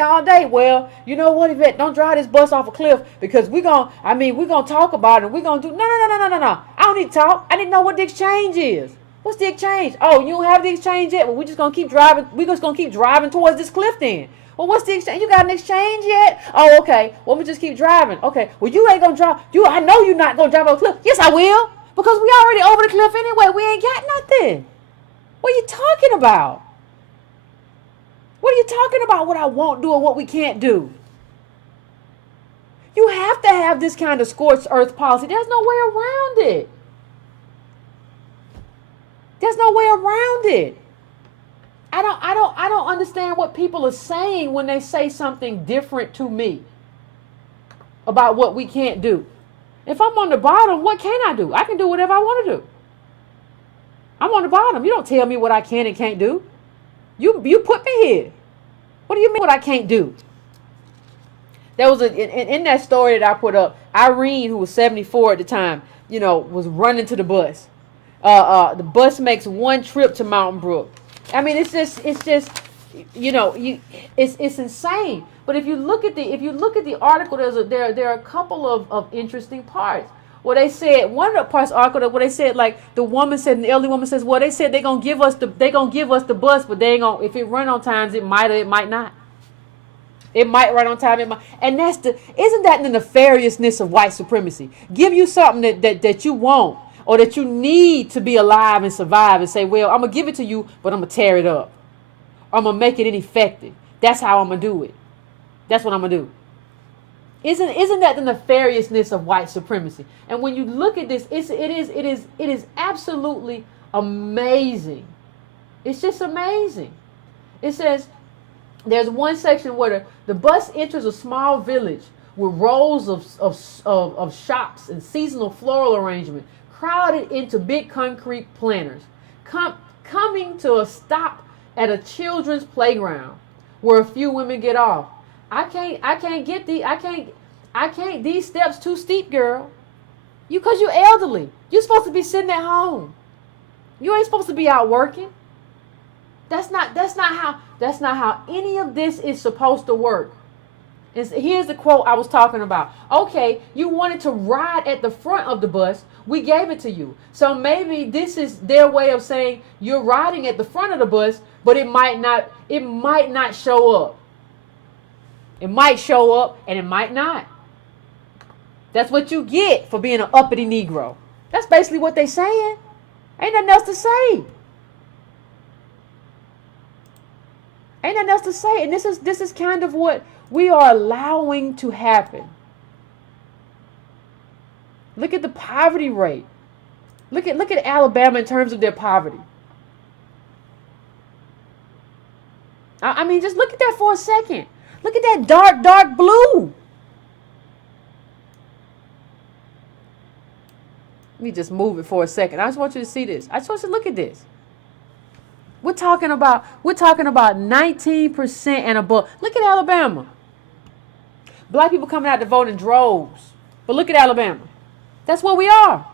all day, well, you know what, Yvette, don't drive this bus off a cliff because we're going to talk about it and we're going to do, no. I don't need to talk. I need to know what the exchange is. What's the exchange? Oh, you don't have the exchange yet? Well, we're just going to keep driving. We're just going to keep driving towards this cliff then. Well, what's the exchange? You got an exchange yet? Oh, okay. Well, we just keep driving. Okay. Well, you ain't going to drive. I know you're not going to drive over the cliff. Yes, I will. Because we already over the cliff anyway. We ain't got nothing. What are you talking about? What are you talking about? What I won't do or what we can't do? You have to have this kind of scorched earth policy. There's no way around it. There's no way around it. I don't understand what people are saying when they say something different to me about what we can't do. If I'm on the bottom, what can I do? I can do whatever I want to do. I'm on the bottom. You don't tell me what I can and can't do. You put me here. What do you mean what I can't do? There was in that story that I put up, Irene, who was 74 at the time, was running to the bus. The bus makes one trip to Mountain Brook. I mean, it's just, it's insane. But if you look at the article, there are a couple of interesting parts. Where they said, one of the parts of the article where they said, like the elderly woman says, well, they said they're gonna give us the bus, but they ain't gonna, if it run on times, it might or it might not. It might run on time, and isn't that the nefariousness of white supremacy? Give you something that you want or that you need to be alive and survive, and say, well, I'm gonna give it to you, but I'm gonna tear it up. Or I'm gonna make it ineffective. That's how I'm gonna do it. That's what I'm gonna do. Isn't that the nefariousness of white supremacy? And when you look at this, it is absolutely amazing. It's just amazing. It says there's one section where the bus enters a small village with rows of shops and seasonal floral arrangement crowded into big concrete planters, coming to a stop at a children's playground where a few women get off. I can't, these steps too steep, girl. Because you're elderly. You're supposed to be sitting at home. You ain't supposed to be out working. That's not how any of this is supposed to work. Here's the quote I was talking about. Okay, you wanted to ride at the front of the bus. We gave it to you. So maybe this is their way of saying you're riding at the front of the bus, but it might not show up. It might show up and it might not. That's what you get for being an uppity Negro. That's basically what they saying. Ain't nothing else to say. Ain't nothing else to say. And this is kind of what we are allowing to happen. Look at the poverty rate. Look at Alabama in terms of their poverty. I mean, just look at that for a second. Look at that dark, dark blue. Let me just move it for a second. I just want you to see this. I just want you to look at this. We're talking about 19% and above. Look at Alabama. Black people coming out to vote in droves. But look at Alabama. That's where we are.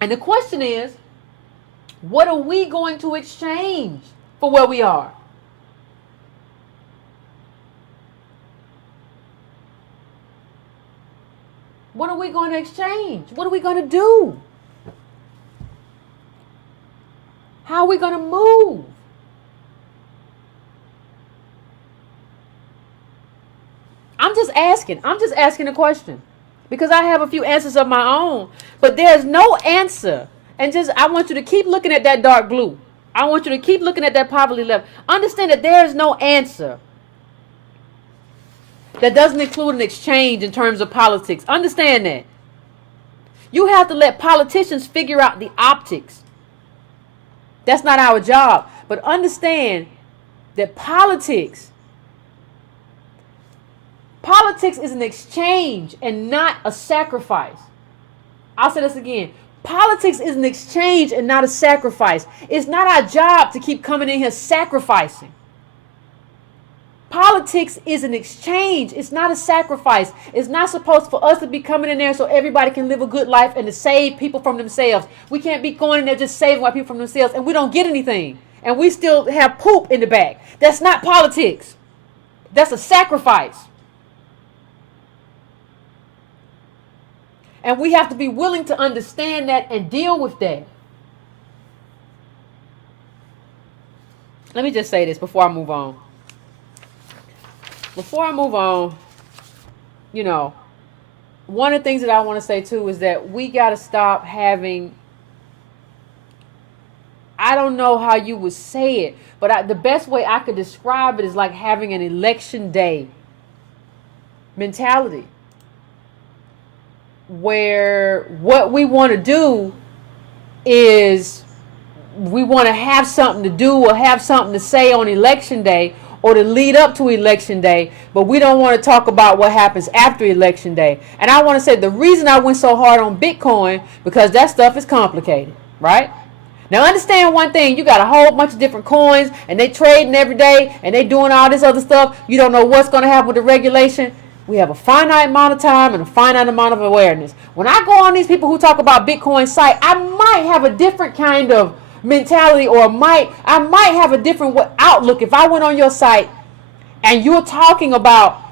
And the question is, what are we going to exchange for where we are? What are we going to exchange? What are we going to do? How are we going to move? I'm just asking a question. Because I have a few answers of my own. But there's no answer. And I want you to keep looking at that dark blue. I want you to keep looking at that poverty level. Understand that there is no answer that doesn't include an exchange in terms of politics. Understand that. You have to let politicians figure out the optics. That's not our job. But understand that politics is an exchange and not a sacrifice. I'll say this again. Politics is an exchange and not a sacrifice. It's not our job to keep coming in here sacrificing. Politics is an exchange. It's not a sacrifice. It's not supposed for us to be coming in there so everybody can live a good life and to save people from themselves. We can't be going in there just saving white people from themselves and we don't get anything. And we still have poop in the back. That's not politics. That's a sacrifice. And we have to be willing to understand that and deal with that. Let me just say this before I move on. Before I move on, one of the things that I want to say too is that we got to stop having, I don't know how you would say it, but the best way I could describe it is like having an election day mentality. Where what we want to do is we want to have something to do or have something to say on election day or to lead up to election day, but we don't want to talk about what happens after election day. And I want to say the reason I went so hard on Bitcoin, because that stuff is complicated, right? Now understand one thing, you got a whole bunch of different coins and they trading every day and they doing all this other stuff. You don't know what's going to happen with the regulation. We have a finite amount of time and a finite amount of awareness. When I go on these people who talk about Bitcoin site, I might have a different kind of mentality or I might have a different outlook. If I went on your site and you're talking about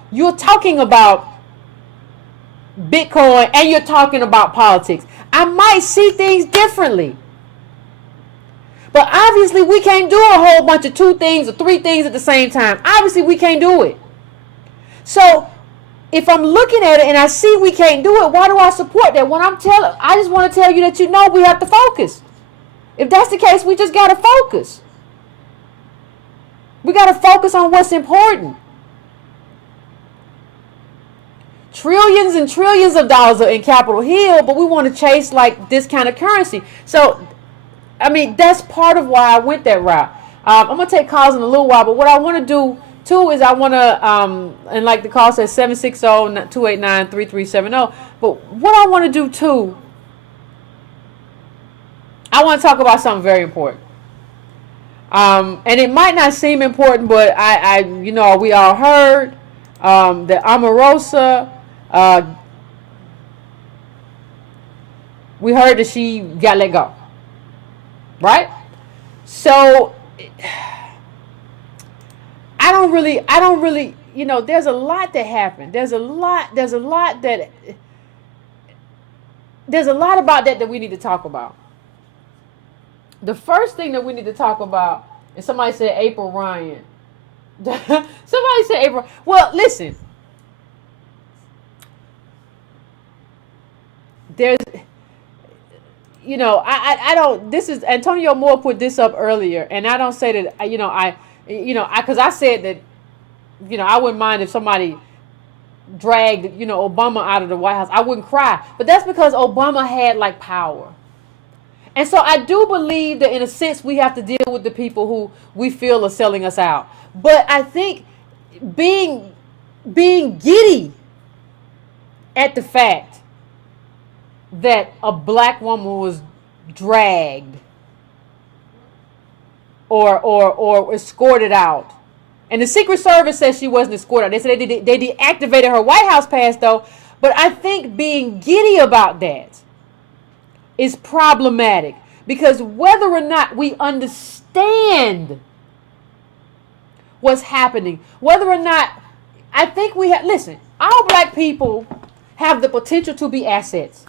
Bitcoin and you're talking about politics, I might see things differently. But obviously we can't do a whole bunch of 2 things or 3 things at the same time. Obviously we can't do it. So if I'm looking at it and I see we can't do it, why do I support that? I just want to tell you that we have to focus. If that's the case, we just got to focus. We got to focus on what's important. Trillions and trillions of dollars are in Capitol Hill, but we want to chase like this kind of currency. So, I mean, that's part of why I went that route. I'm going to take calls in a little while, but what I want to do too is I want to, and like the call says 760-289-3370. But what I want to do too, I want to talk about something very important. And it might not seem important, but we all heard that Omarosa, we heard that she got let go. Right? So don't really, there's a lot that happened. There's a lot about that we need to talk about. The first thing that we need to talk about, and somebody said April Ryan. Somebody said April. Well, listen. There's, I don't, this is, Antonio Moore put this up earlier, and I don't say that, because I said that, I wouldn't mind if somebody dragged, Obama out of the White House. I wouldn't cry. But that's because Obama had, power. And so I do believe that, in a sense, we have to deal with the people who we feel are selling us out. But I think being giddy at the fact that a black woman was dragged or escorted out. And the Secret Service says she wasn't escorted out. They said they deactivated her White House pass, though. But I think being giddy about that is problematic, because whether or not we understand what's happening, whether or not, I think we have, listen, all black people have the potential to be assets.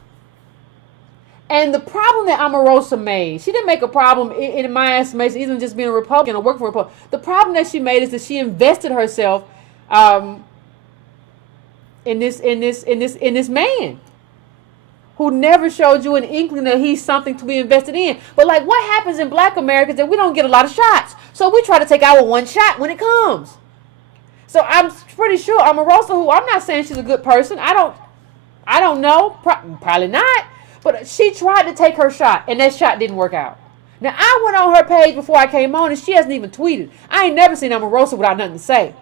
And the problem that Omarosa made, she didn't make a problem, in my estimation, even just being a Republican or working for a Republican. The problem that she made is that she invested herself in this man who never showed you an inkling that he's something to be invested in. But what happens in black America is that we don't get a lot of shots. So we try to take our one shot when it comes. So I'm pretty sure Omarosa, who I'm not saying she's a good person. I don't know. Probably not. But she tried to take her shot, and that shot didn't work out. Now, I went on her page before I came on, and she hasn't even tweeted. I ain't never seen Omarosa without nothing to say.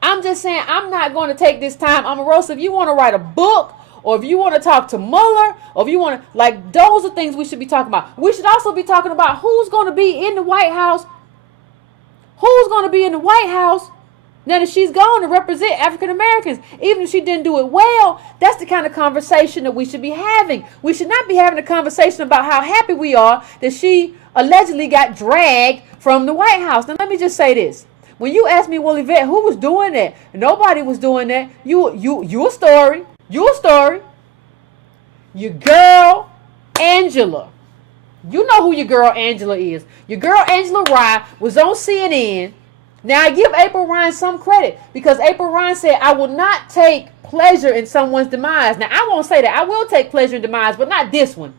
I'm just saying, I'm not going to take this time. Omarosa, if you want to write a book, or if you want to talk to Mueller, or if you want to, those are things we should be talking about. We should also be talking about who's going to be in the White House. Who's going to be in the White House now that she's gone to represent African Americans? Even if she didn't do it well, that's the kind of conversation that we should be having. We should not be having a conversation about how happy we are that she allegedly got dragged from the White House. Now, let me just say this. When you ask me, well, Yvette, who was doing that? Nobody was doing that. You a story. You a story. Your girl, Angela. You know who your girl, Angela, is. Your girl, Angela Rye, was on CNN. Now, I give April Ryan some credit, because April Ryan said, I will not take pleasure in someone's demise. Now, I won't say that. I will take pleasure in demise, but not this one.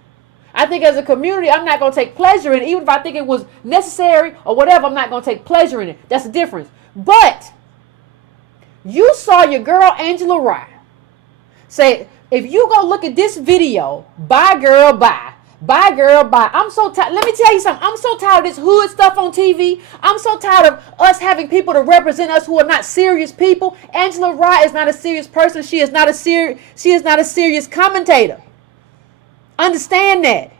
I think as a community, I'm not going to take pleasure in it. Even if I think it was necessary or whatever, I'm not going to take pleasure in it. That's the difference. But you saw your girl, Angela Rye, say, if you go look at this video, bye, girl, bye. Bye, girl, bye. I'm so tired. Let me tell you something. I'm so tired of this hood stuff on TV. I'm so tired of us having people to represent us who are not serious people. Angela Rye is not a serious person. She is not a serious commentator. Understand that.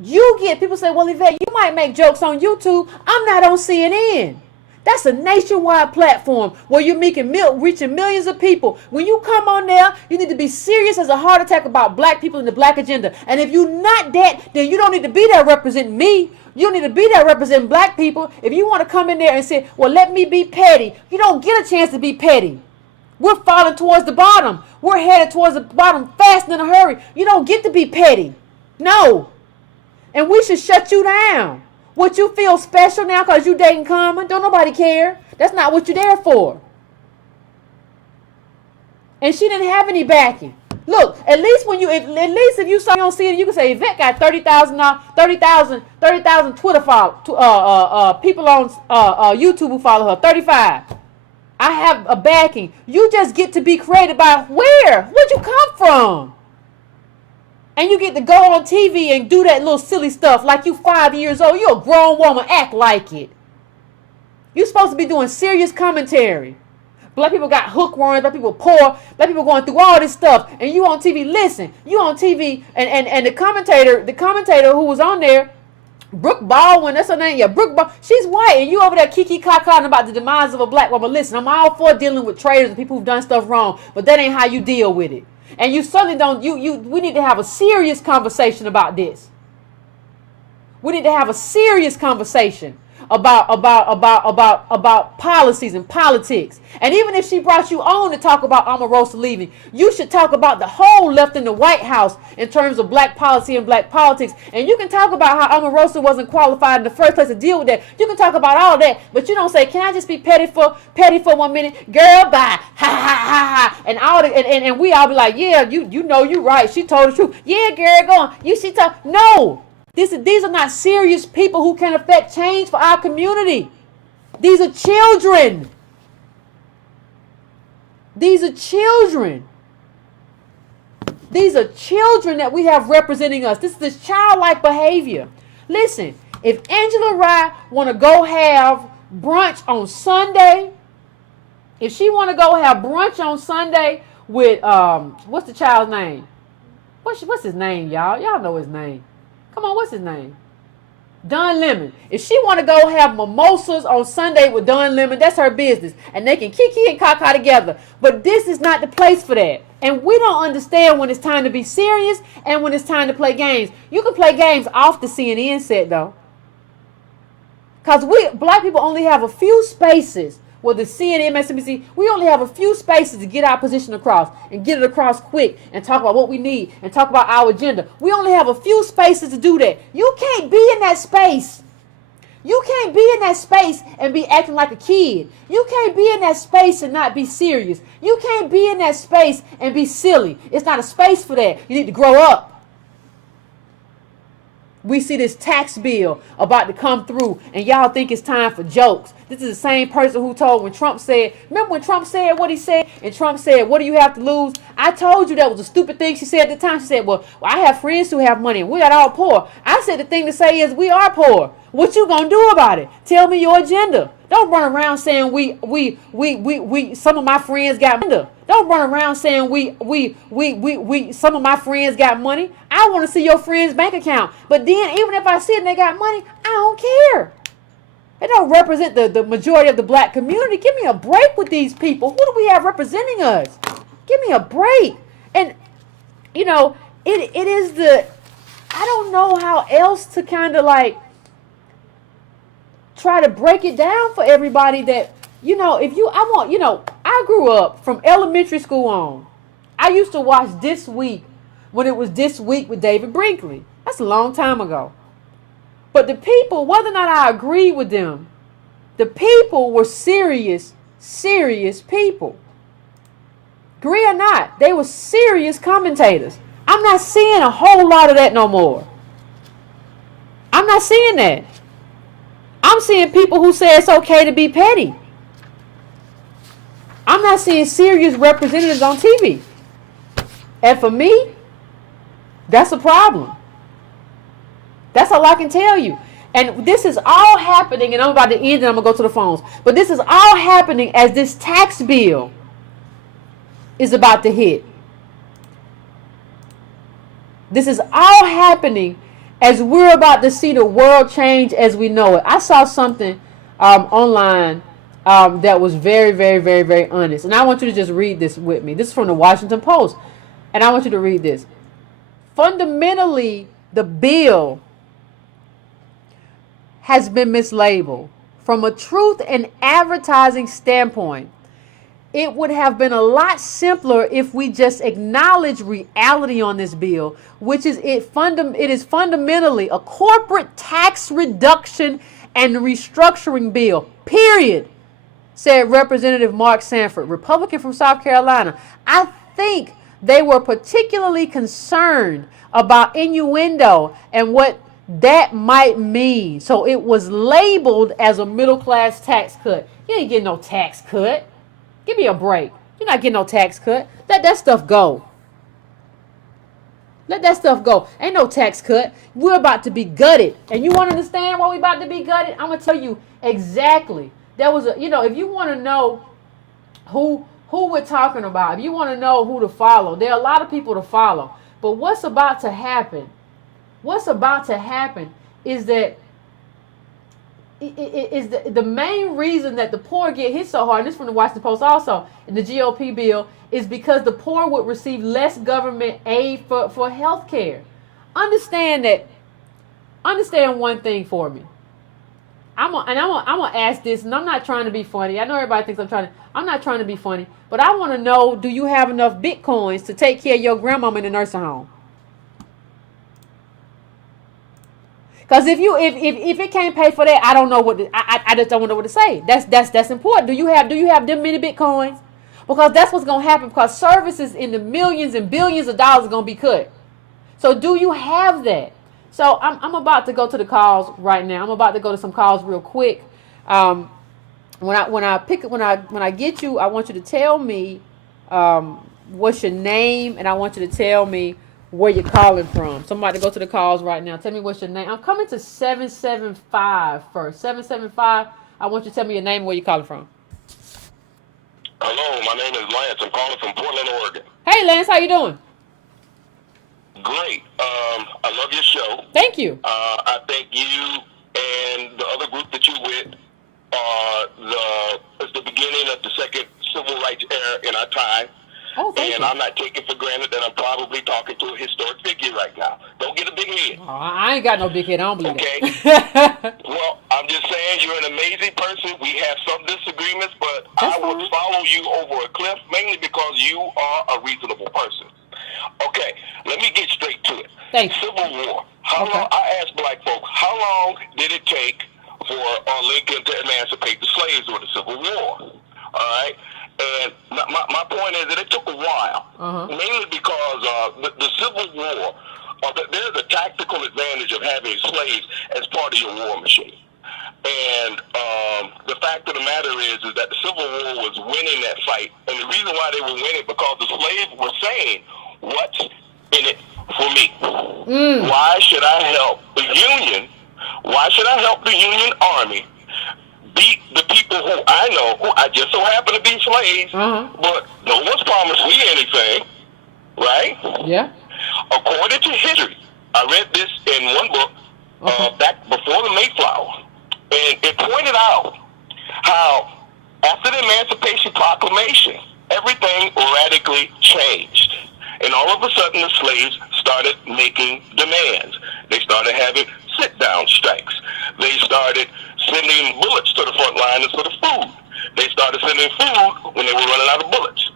You get people say, well, Yvette, you might make jokes on YouTube. I'm not on CNN. That's a nationwide platform where you're reaching millions of people. When you come on there, you need to be serious as a heart attack about black people and the black agenda. And if you're not that, then you don't need to be there representing me. You don't need to be there representing black people. If you want to come in there and say, well, let me be petty, you don't get a chance to be petty. We're falling towards the bottom. We're headed towards the bottom fast and in a hurry. You don't get to be petty. No. And we should shut you down. What, you feel special now because you dating Common? Don't nobody care. That's not what you're there for. And she didn't have any backing. Look, at least if you saw me on CNN, you can say Yvette got 30,000 Twitter people on YouTube who follow her. 35. I have a backing. You just get to be created by where? Where'd you come from? And you get to go on TV and do that little silly stuff like you 5 years old. You're a grown woman. Act like it. You're supposed to be doing serious commentary. Black people got hookworms. Black people poor. Black people going through all this stuff. And you on TV. Listen, you on TV. And the commentator who was on there, Brooke Baldwin, that's her name. Yeah, Brooke Baldwin. She's white. And you over there kiki-kaka about the demise of a black woman. Listen, I'm all for dealing with traitors and people who've done stuff wrong. But that ain't how you deal with it. And you certainly don't, we need to have a serious conversation about this. We need to have a serious conversation about policies and politics. And even if she brought you on to talk about Omarosa leaving, you should talk about the whole left in the White House in terms of black policy and black politics. And you can talk about how Omarosa wasn't qualified in the first place to deal with that. You can talk about all that, but you don't say, "Can I just be petty for 1 minute, girl? Bye, ha ha ha ha." And all and we all be like, "Yeah, you know you right. She told the truth. Yeah, girl, go on. She told no." These are not serious people who can affect change for our community. These are children. These are children. These are children that we have representing us. This is childlike behavior. Listen, if Angela Rye want to go have brunch on Sunday, if she want to go have brunch on Sunday with, what's the child's name? What's his name, y'all? Y'all know his name. Come on, what's his name? Don Lemon. If she want to go have mimosas on Sunday with Don Lemon, that's her business. And they can kiki and kaka together. But this is not the place for that. And we don't understand when it's time to be serious and when it's time to play games. You can play games off the CNN set, though. Because we, black people, only have a few spaces. Well, the CNN, MSNBC, we only have a few spaces to get our position across and get it across quick and talk about what we need and talk about our agenda. We only have a few spaces to do that. You can't be in that space. You can't be in that space and be acting like a kid. You can't be in that space and not be serious. You can't be in that space and be silly. It's not a space for that. You need to grow up. We see this tax bill about to come through, and y'all think it's time for jokes. This is the same person who told when Trump said, remember when Trump said what he said? And Trump said, "What do you have to lose?" I told you that was a stupid thing she said at the time. She said, well, I have friends who have money, and we are all poor. I said the thing to say is we are poor. What you gonna do about it? Tell me your agenda. Don't run around saying some of my friends got money. Don't run around saying some of my friends got money. I want to see your friend's bank account. But then even if I see it and they got money, I don't care. They don't represent the majority of the black community. Give me a break with these people. Who do we have representing us? Give me a break. And, you know, it is I don't know how else to kind of like try to break it down for everybody that, I grew up from elementary school on. I used to watch This Week when it was This Week with David Brinkley. That's a long time ago. But the people, whether or not I agreed with them, the people were serious people. Agree or not, they were serious commentators. I'm not seeing a whole lot of that no more. I'm not seeing that. I'm seeing people who say it's okay to be petty. I'm not seeing serious representatives on TV. And for me, that's a problem. That's all I can tell you. And this is all happening, and I'm about to end and I'm going to go to the phones. But this is all happening as this tax bill is about to hit. This is all happening as we're about to see the world change as we know it. I saw something online that was very, very, very, very honest. And I want you to just read this with me. This is from the Washington Post. And I want you to read this. Fundamentally, the bill has been mislabeled. From a truth and advertising standpoint, it would have been a lot simpler if we just acknowledge reality on this bill, which is it is fundamentally a corporate tax reduction and restructuring bill, period, said Representative Mark Sanford, Republican from South Carolina. I think they were particularly concerned about innuendo and what that might mean. So it was labeled as a middle-class tax cut. You ain't getting no tax cut. Give me a break. You're not getting no tax cut. Let that stuff go. Let that stuff go. Ain't no tax cut. We're about to be gutted. And you want to understand why we're about to be gutted? I'm going to tell you exactly. There was if you want to know who we're talking about, if you want to know who to follow, there are a lot of people to follow. But what's about to happen is that is the main reason that the poor get hit so hard, and this is from the Washington Post also, in the GOP bill, is because the poor would receive less government aid for health care. Understand one thing for me. I'm gonna ask this, and I'm not trying to be funny. I know everybody thinks I'm not trying to be funny, but I want to know: do you have enough Bitcoins to take care of your grandmama in the nursing home? Because if it can't pay for that, I don't know I just don't know what to say. That's important. Do you have them many Bitcoins? Because that's what's gonna happen. Because services in the millions and billions of dollars are gonna be cut. So do you have that? So I'm about to go to the calls right now. I'm about to go to some calls real quick. When I get you, I want you to tell me what's your name, and I want you to tell me where you're calling from. So I'm about to go to the calls right now. Tell me what's your name. I'm coming to 775 first. 775. I want you to tell me your name and where you're calling from. Hello, my name is Lance. I'm calling from Portland, Oregon. Hey, Lance, how you doing? Great. I love your show. Thank you. I think you and the other group that you're with is the beginning of the second civil rights era in our time. Oh, thank you. And I'm not taking for granted that I'm probably talking to a historic figure right now. Don't get a big head. Oh, I ain't got no big head. I don't believe that. Well, I'm just saying you're an amazing person. We have some disagreements, but I would follow you over a cliff, mainly because you are a reasonable person. Okay, let me get straight to it. Thanks. Civil War. How long? I asked black folks, how long did it take for Lincoln to emancipate the slaves during the Civil War? All right? And my point is that it took a while, mainly because the Civil War, there's a tactical advantage of having slaves as part of your war machine. And the fact of the matter is that the Civil War was winning that fight. And the reason why they were winning because the slaves were saying, what's in it for me? Why should I help the Union? Why should I help the Union Army beat the people who I know, who I just so happen to be slaves, but no one's promised me anything, right? Yeah. According to history, I read this in one book back before the Mayflower, and it pointed out how after the Emancipation Proclamation, everything radically changed. And all of a sudden, the slaves started making demands. They started having sit-down strikes. They started sending bullets to the front line instead of food. They started sending food when they were running out of bullets.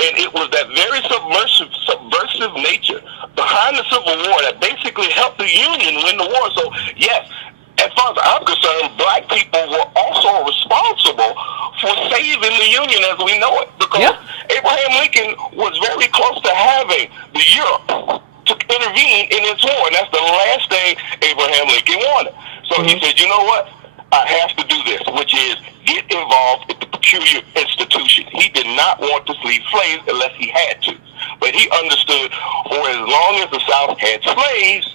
And it was that very subversive nature behind the Civil War that basically helped the Union win the war. So, yes, as far as I'm concerned, black people were also responsible for saving the Union as we know it. Because Abraham Lincoln was very close to having the Europe to intervene in his war. And that's the last thing Abraham Lincoln wanted. So he said, you know what? I have to do this, which is get involved in the peculiar institution. He did not want to leave slaves unless he had to. But he understood for as long as the South had slaves,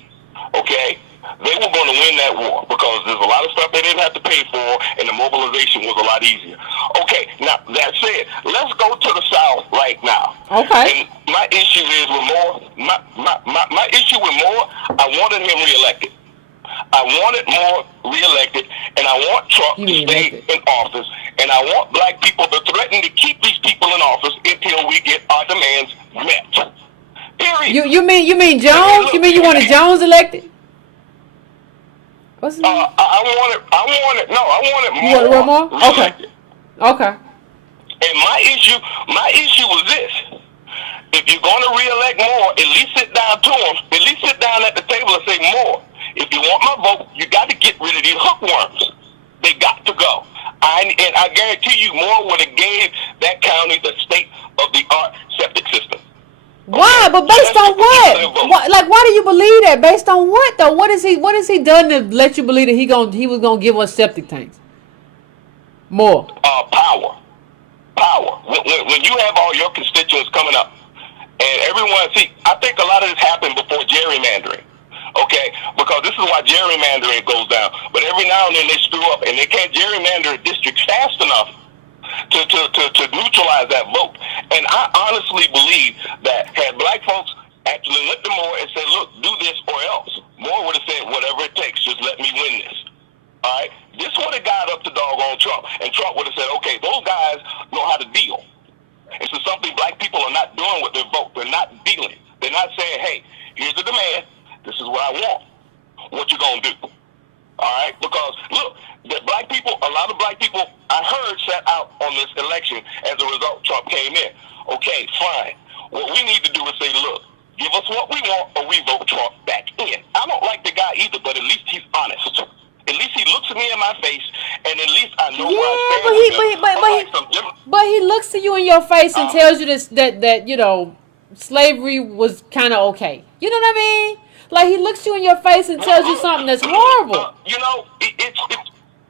okay, they were going to win that war because there's a lot of stuff they didn't have to pay for, and the mobilization was a lot easier. Okay, now, that said, let's go to the South right now. Okay. And my issue is with Moore, my issue with Moore, I wanted him reelected. I wanted Moore reelected, and I want Trump to stay in office, and I want black people to threaten to keep these people in office until we get our demands met. Period. You mean Jones? You mean you wanted Jones elected? What's his name? I wanted Moore. Okay. And my issue was this. If you're going to reelect Moore, at least sit down to him. At least sit down at the table and say, Moore, if you want my vote, you got to get rid of these hookworms. They got to go. And I guarantee you, Moore would have gave that county the state-of-the-art septic system. Why? But based on what? Why do you believe that? Based on what though? What is he done to let you believe that he was gonna give us septic tanks? More. Power. When you have all your constituents coming up, and everyone, I think a lot of this happened before gerrymandering. Okay, because this is why gerrymandering goes down. But every now and then they screw up, and they can't gerrymander a district fast enough to neutralize that vote. And I honestly believe that had black folks actually looked at Moore and said, look, do this or else, Moore would have said, whatever it takes, just let me win this. All right? This would have got up to doggone Trump, and Trump would have said, okay, those guys know how to deal. This is something black people are not doing with their vote. They're not dealing. They're not saying, hey, here's the demand. This is what I want. What you gonna do? All right? Because, look, the black on this election. As a result, Trump came in. Okay, fine. What we need to do is say, look, give us what we want, or we vote Trump back in. I don't like the guy either, but at least he's honest. At least he looks at me in my face, and at least I know where I stand. But he looks to you in your face and tells you this, that you know, slavery was kind of okay. You know what I mean? Like, he looks you in your face and tells you something that's horrible. You know,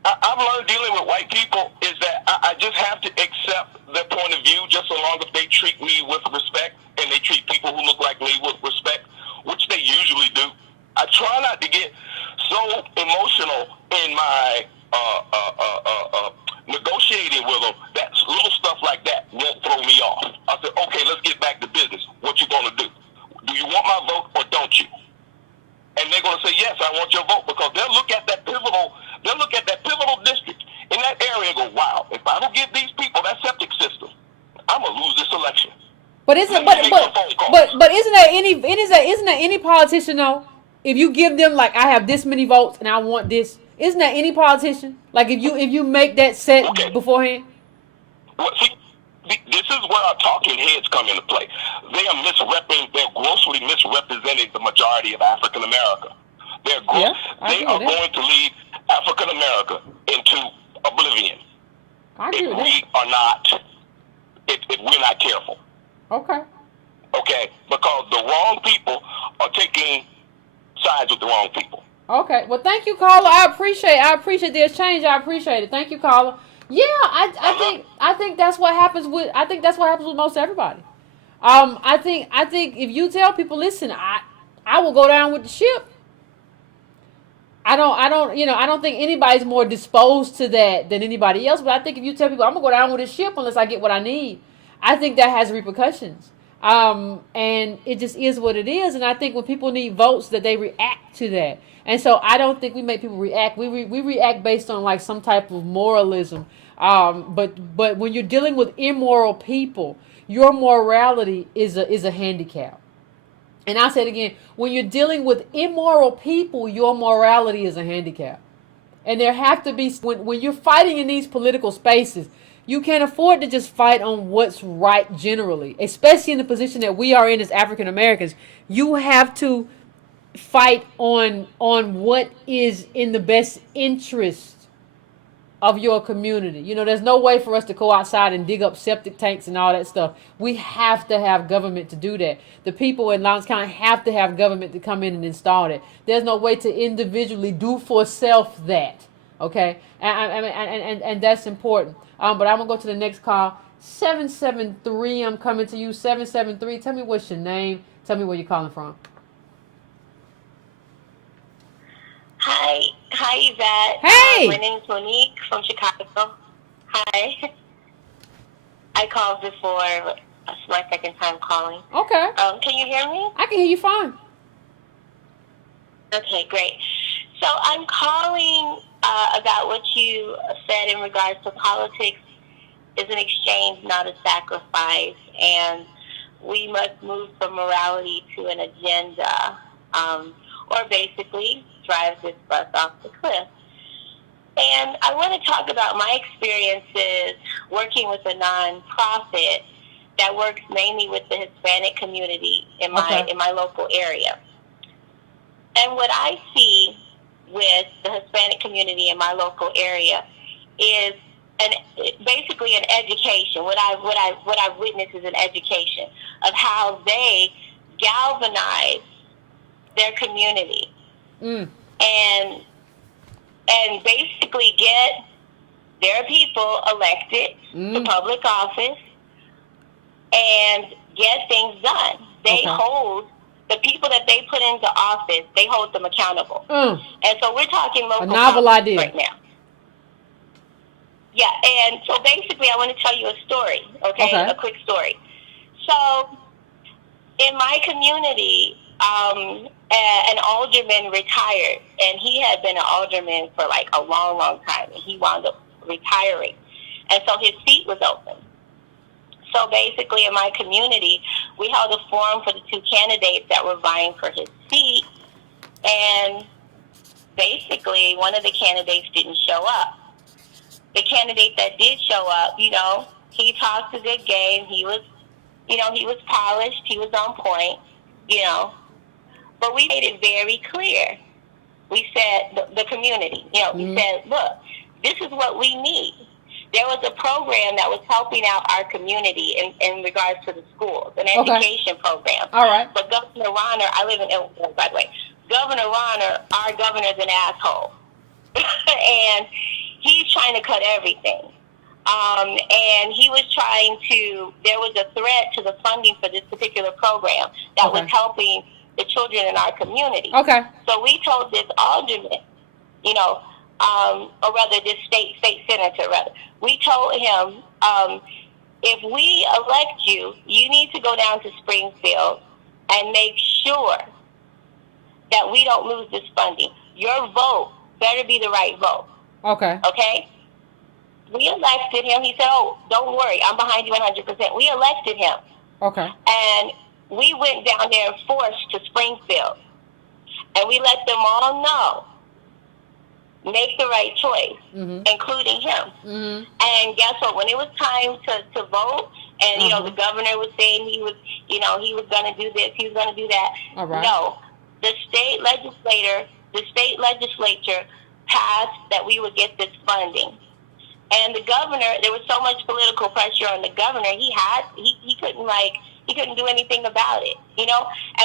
I've learned dealing with white people is that I just have to accept their point of view, just so long as they treat me with respect and they treat people who look like me with respect, which they usually do. I try not to get so emotional in my negotiating with them that little stuff like that won't throw me off. I said, okay, let's get back to business. What you gonna do? Do you want my vote or don't you? And they're gonna say, yes, I want your vote, because they'll look at that pivotal district in that area and go, wow, if I don't give these people that septic system, I'm gonna lose this election. But isn't there any politician though? If you give them, like, I have this many votes and I want this, isn't there any politician? Like, if you make that set beforehand? Well, see, this is where our talking heads come into play. They're grossly misrepresenting the majority of African America. They are going to lead African America into oblivion if we are not, if we're not careful. Okay. Okay, because the wrong people are taking sides with the wrong people. Okay. Well, thank you, caller. I appreciate the exchange. I appreciate it. Thank you, caller. Yeah, I think that's what happens with most everybody. I think if you tell people, listen, I will go down with the ship. I don't think anybody's more disposed to that than anybody else. But I think if you tell people, I'm gonna go down with the ship unless I get what I need, I think that has repercussions. And it just is what it is. And I think when people need votes, that they react to that. And so I don't think we make people react. We react based on like some type of moralism. But when you're dealing with immoral people, your morality is a handicap. And I'll say it again. When you're dealing with immoral people, your morality is a handicap. And there have to be, when you're fighting in these political spaces, you can't afford to just fight on what's right generally, especially in the position that we are in as African Americans. You have to fight on what is in the best interest of your community. You know, there's no way for us to go outside and dig up septic tanks and all that stuff. We have to have government to do that. The people in Lawrence County have to have government to come in and install it. There's no way to individually do for self that. Okay? And that's important. But I'm going to go to the next call. 773, I'm coming to you. 773, tell me what's your name. Tell me where you're calling from. Hi, Yvette. Hey! My name's Monique from Chicago. Hi. I called before. It's my second time calling. Okay. Can you hear me? I can hear you fine. Okay, great. So I'm calling about what you said in regards to politics is an exchange, not a sacrifice, and we must move from morality to an agenda, or basically drive this bus off the cliff. And I want to talk about my experiences working with a nonprofit that works mainly with the Hispanic community in my local area. And what I see with the Hispanic community in my local area is basically an education. What I've witnessed is an education of how they galvanize their community and basically get their people elected to public office and get things done. They hold the people that they put into office, they hold them accountable. And so we're talking local novel idea right now. Yeah, and so basically I want to tell you a story, okay? A quick story. So in my community, an alderman retired, and he had been an alderman for like a long, long time, and he wound up retiring. And so his seat was open. So basically in my community, we held a forum for the two candidates that were vying for his seat, and basically one of the candidates didn't show up. the candidate that did show up, he talked a good game. He was, he was polished. He was on point, But we made it very clear. We said, the community, we said, look, this is what we need. There was a program that was helping out our community in regards to the schools, an education program. All right. But Governor Ronner, I live in Illinois, by the way. Governor Ronner, our governor's an asshole. And he's trying to cut everything. And he was trying to, there was a threat to the funding for this particular program that was helping the children in our community. Okay. So we told this alderman, or rather this state senator, we told him, if we elect you, you need to go down to Springfield and make sure that we don't lose this funding. Your vote better be the right vote. Okay. Okay? We elected him. He said, oh, don't worry, I'm behind you 100%. We elected him. Okay. And we went down there in force to Springfield. And we let them all know, make the right choice, including him. And guess what? When it was time to vote, and the governor was saying he was going to do this, he was going to do that. All right. No, the state legislature passed that we would get this funding, and the governor. There was so much political pressure on the governor. He couldn't do anything about it. And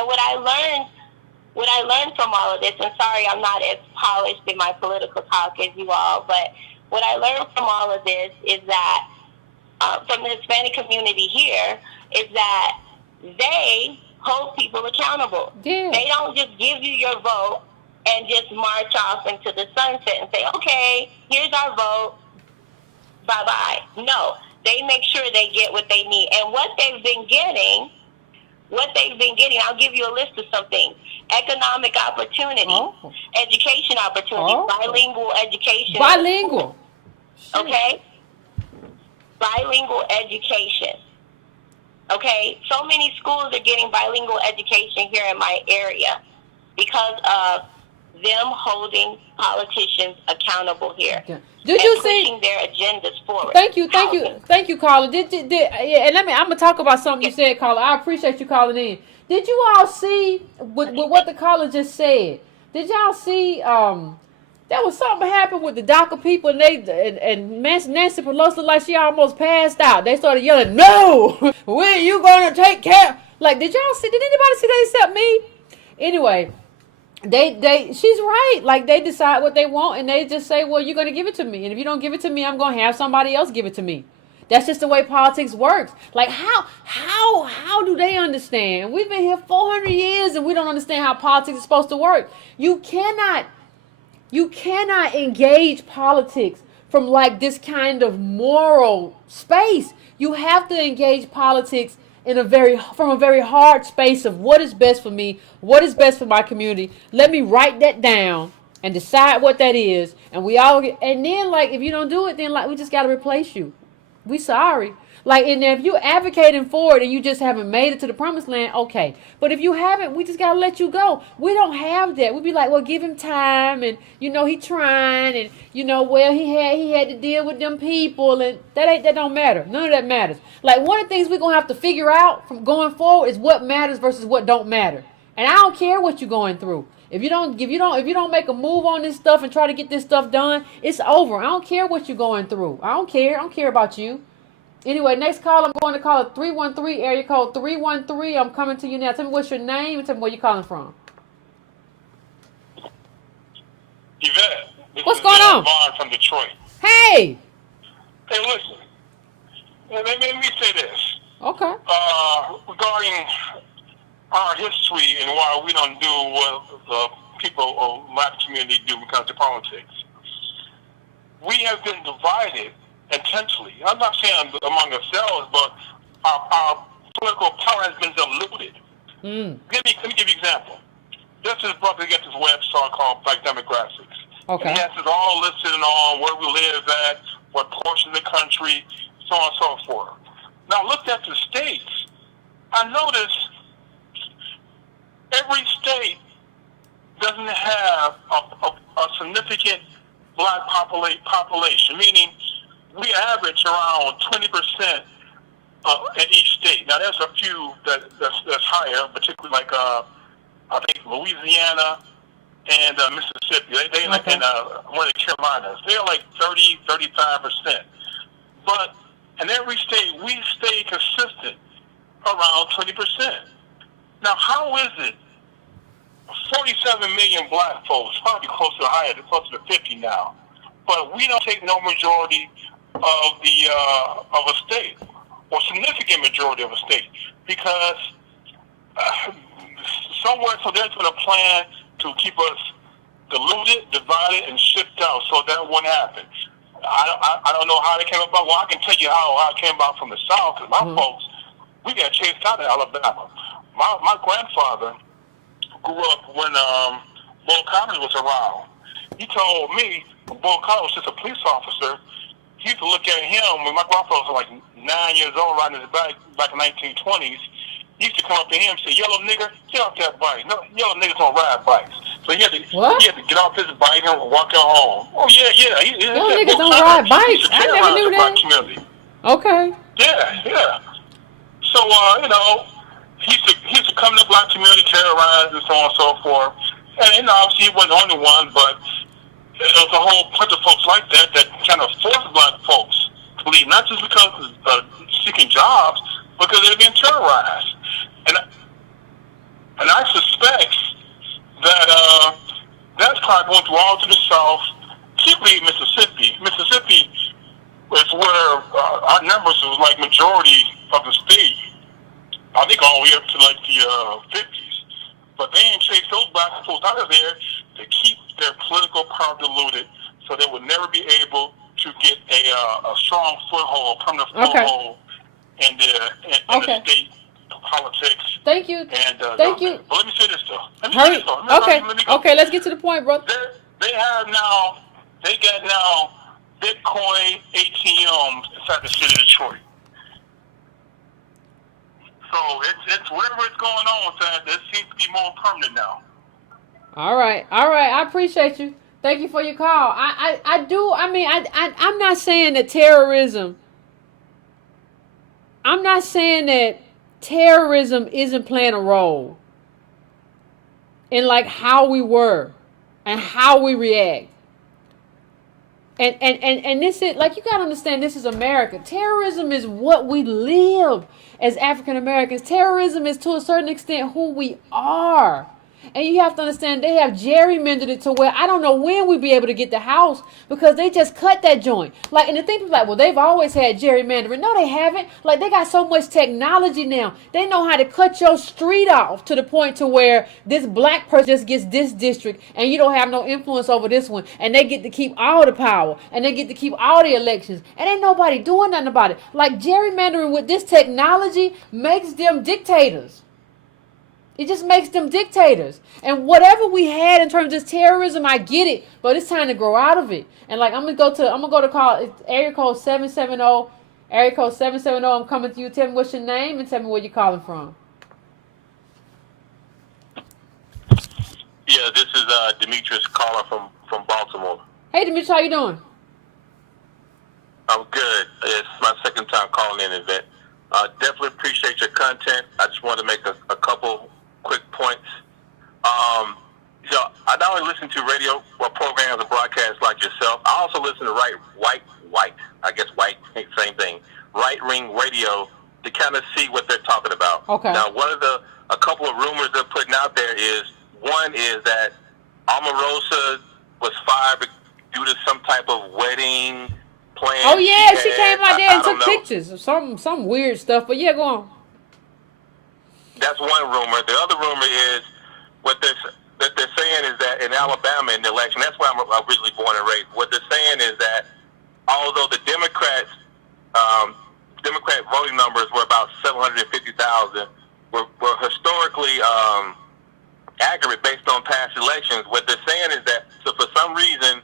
what I learned from all of this, and sorry, I'm not as polished in my political talk as you all, but what I learned from all of this is that, from the Hispanic community here, is that they hold people accountable. Yeah. They don't just give you your vote and just march off into the sunset and say, okay, here's our vote, bye-bye. No, they make sure they get what they need. And what they've been getting, I'll give you a list of some things. Economic opportunity, education opportunity, bilingual education. Bilingual. Okay? Bilingual education. Okay? So many schools are getting bilingual education here in my area because of them holding politicians accountable here. Yeah. Did you see pushing their agendas forward? Thank you, caller. And I'm gonna talk about something you said, caller. I appreciate you calling in. Did you all see with what the caller just said? Did y'all see? There was something happened with the DACA people, and Nancy Pelosi looked like she almost passed out. They started yelling, "No, when are you gonna take care?" Like, did y'all see? Did anybody see that except me? Anyway. She's right. Like, they decide what they want, and they just say, well, you're going to give it to me. And if you don't give it to me, I'm going to have somebody else give it to me. That's just the way politics works. Like, how do they understand? We've been here 400 years, and we don't understand how politics is supposed to work. You cannot engage politics from, like, this kind of moral space. You have to engage politics from a very hard space of what is best for me, what is best for my community. Let me write that down and decide what that is. And then, like, if you don't do it, then, like, we just got to replace you. We sorry. Like, and if you're advocating for it and you just haven't made it to the promised land, okay. But if you haven't, we just got to let you go. We don't have that. We'd be like, well, give him time, and, he trying, and, well, he had to deal with them people, and that don't matter. None of that matters. Like, one of the things we're going to have to figure out from going forward is what matters versus what don't matter. And I don't care what you're going through. If you don't make a move on this stuff and try to get this stuff done, it's over. I don't care what you're going through. I don't care about you. Anyway, next call, I'm going to call it 313, area code 313. I'm coming to you now. Tell me what's your name and tell me where you're calling from. Yvette. What's going on? Vaughn from Detroit. Hey. Hey, listen. Let me say this. Okay. Regarding our history and why we don't do what the people of the black community do when it comes to politics. We have been divided intensely. I'm not saying among ourselves, but our political power has been diluted. Let me give you an example. This is brought to get this website called Black Demographics. Okay. And it has it all listed and all, where we live at, what portion of the country, so on and so forth. Now, look at the states. I noticed every state doesn't have a significant black population, meaning we average around 20% in each state. Now, there's a few that's higher, particularly like I think Louisiana and Mississippi. They like in one of the Carolinas. They're like 35%. But in every state, we stay consistent around 20%. Now, how is it 47 million black folks, probably closer to 50 now, but we don't take no majority of the of a state, or significant majority of a state, because somewhere, so there's been a plan to keep us diluted, divided, and shipped out, so that wouldn't happen. I don't know how it came about. Well, I can tell you how it came about from the South, because my folks, we got chased out of Alabama. My grandfather grew up when Bull Connors was around. He told me when Bull Connors was just a police officer, he used to look at him when my grandfather was like 9 years old, riding his bike back in the 1920s. He used to come up to him and say, "Yellow nigger, get off that bike. No, yellow niggas don't ride bikes." So he had to get off his bike and walk out home. Oh, yeah. Yellow niggas don't ride bikes? I never knew that. Okay. Yeah. So, he used to come to the black community, terrorize, and so on and so forth. And obviously, he wasn't the only one, but there was a whole bunch of folks like that kind of forced black folks to leave, not just because of seeking jobs, because they're being terrorized. And I suspect that that's probably going through all to the south, particularly Mississippi. Mississippi is where our numbers was like majority of the state. I think all the way up to like the 50s. But they ain't chased those black folks out of there to keep their political power diluted, so they would never be able to get a strong foothold, permanent foothold in the state politics. Thank you. And, Thank you. But let me say this though. Okay, let's get to the point, brother. They got now Bitcoin ATMs inside the city of Detroit. So it's whatever is going on with that, it seems to be more permanent now. All right. I appreciate you. Thank you for your call. I'm not saying that terrorism. I'm not saying that terrorism isn't playing a role in like how we were and how we react. And this is, like, you got to understand, this is America. Terrorism is what we live as African Americans. Terrorism is to a certain extent who we are. And you have to understand, they have gerrymandered it to where I don't know when we'll be able to get the house, because they just cut that joint. Like, and the thing is, like, well, they've always had gerrymandering. No, they haven't. Like, they got so much technology now. They know how to cut your street off to the point to where this black person just gets this district and you don't have no influence over this one. And they get to keep all the power and they get to keep all the elections. And ain't nobody doing nothing about it. Like, gerrymandering with this technology makes them dictators. It just makes them dictators. And whatever we had in terms of terrorism, I get it, but it's time to grow out of it. And like, I'm gonna go to call, it's area code 770. Area code 770. I'm coming to you. Tell me what's your name and tell me where you're calling from. Yeah, this is Demetrius calling from Baltimore. Hey, Demetrius, how you doing? I'm good. It's my second time calling in, Yvette. Definitely appreciate your content. I just want to make a couple quick points. I not only listen to radio or programs and broadcasts like yourself, I also listen to white, same thing, right-wing radio to kind of see what they're talking about. Okay. Now, a couple of rumors they're putting out there is, one is that Omarosa was fired due to some type of wedding plan. Oh yeah, she came out there and took pictures of some weird stuff. But yeah, go on. That's one rumor. The other rumor is what they're saying is that in Alabama in the election, that's where I'm originally born and raised. What they're saying is that although the Democrat voting numbers were about 750,000, were historically accurate based on past elections. What they're saying is that for some reason,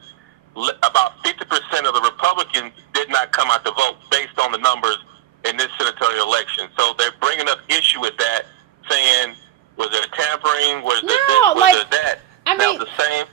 about 50% of the Republicans did not come out to vote based on the numbers in this senatorial election. So they're bringing up issue with that, saying, was there tampering? Was there this? Was there that? I mean, the same?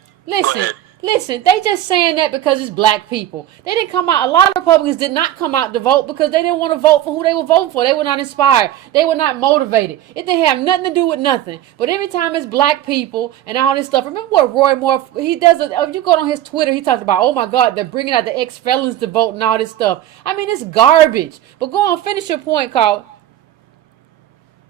listen, they just saying that because it's black people. They didn't come out. A lot of Republicans did not come out to vote because they didn't want to vote for who they were voting for. They were not inspired. They were not motivated. It didn't have nothing to do with nothing. But every time it's black people and all this stuff, remember what Roy Moore, he does, if you go on his Twitter, he talks about, oh my God, they're bringing out the ex-felons to vote and all this stuff. I mean, it's garbage. But go on, finish your point, Carl.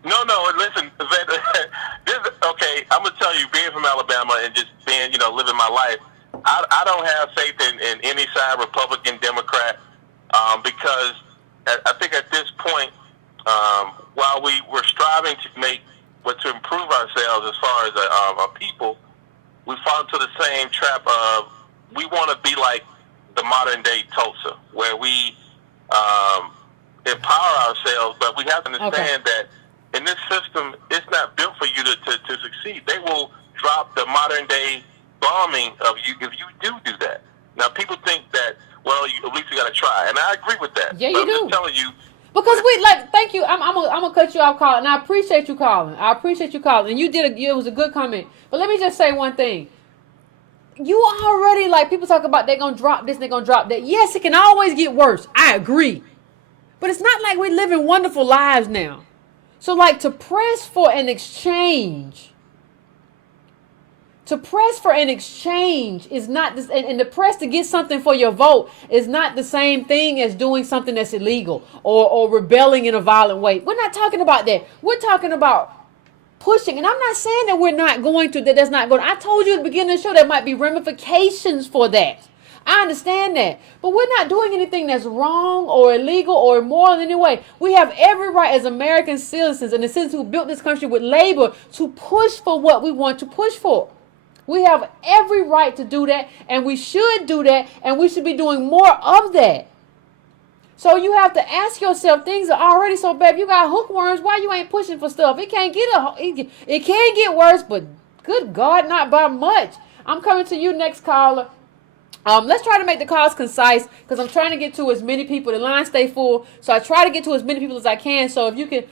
No, listen, okay, I'm going to tell you, being from Alabama and just being, living my life, I don't have faith in any side, Republican, Democrat, because I think at this point, while we're striving to improve ourselves as far as a people, we fall into the same trap of we want to be like the modern day Tulsa, where we empower ourselves, but we have to understand that in this system, it's not built for you to succeed. They will drop the modern day bombing of you if you do that. Now, people think that, well, at least you got to try, and I agree with that. Yeah, you do. I'm just telling you. Because thank you. I'm gonna cut you off, Colin, and I appreciate you calling. And you it was a good comment. But let me just say one thing. You already, people talk about they're gonna drop this, they're gonna drop that. Yes, it can always get worse. I agree. But it's not like we're living wonderful lives now. So, to press for an exchange. To press for an exchange is not this, and to press to get something for your vote is not the same thing as doing something that's illegal or rebelling in a violent way. We're not talking about that. We're talking about pushing, and I'm not saying that we're not going to, that's not going. I told you at the beginning of the show there might be ramifications for that. I understand that. But we're not doing anything that's wrong or illegal or immoral in any way. We have every right as American citizens and the citizens who built this country with labor to push for what we want to push for. We have every right to do that, and we should do that, and we should be doing more of that. So you have to ask yourself, things are already so bad. If you got hookworms, why you ain't pushing for stuff? It can get worse, but good God, not by much. I'm coming to you next, caller. Let's try to make the calls concise because I'm trying to get to as many people. The lines stay full, so I try to get to as many people as I can. So if you can,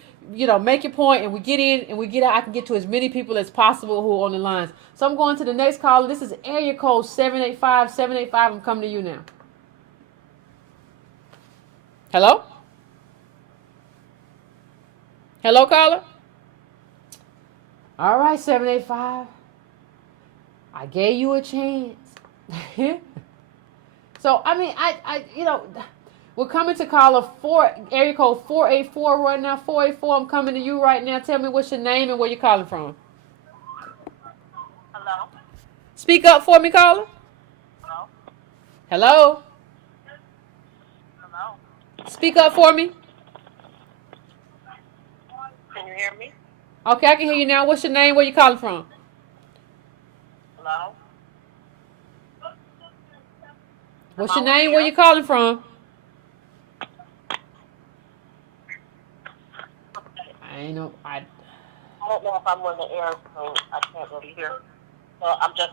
make your point and we get in and we get out, I can get to as many people as possible who are on the lines. So I'm going to the next caller. This is area code 785. 785. I'm coming to you now. Hello? Hello, caller? All right, 785. I gave you a chance. So, we're coming to caller area code 484 right now. 484, I'm coming to you right now. Tell me what's your name and where you're calling from. Hello? Speak up for me, caller. Hello? Hello? Hello? Speak up for me. Can you hear me? Okay, I can hear you now. What's your name? Where you calling from? Hello? What's your name? Where you calling from? I don't know if I'm on the air, so I can't really hear. So I'm just.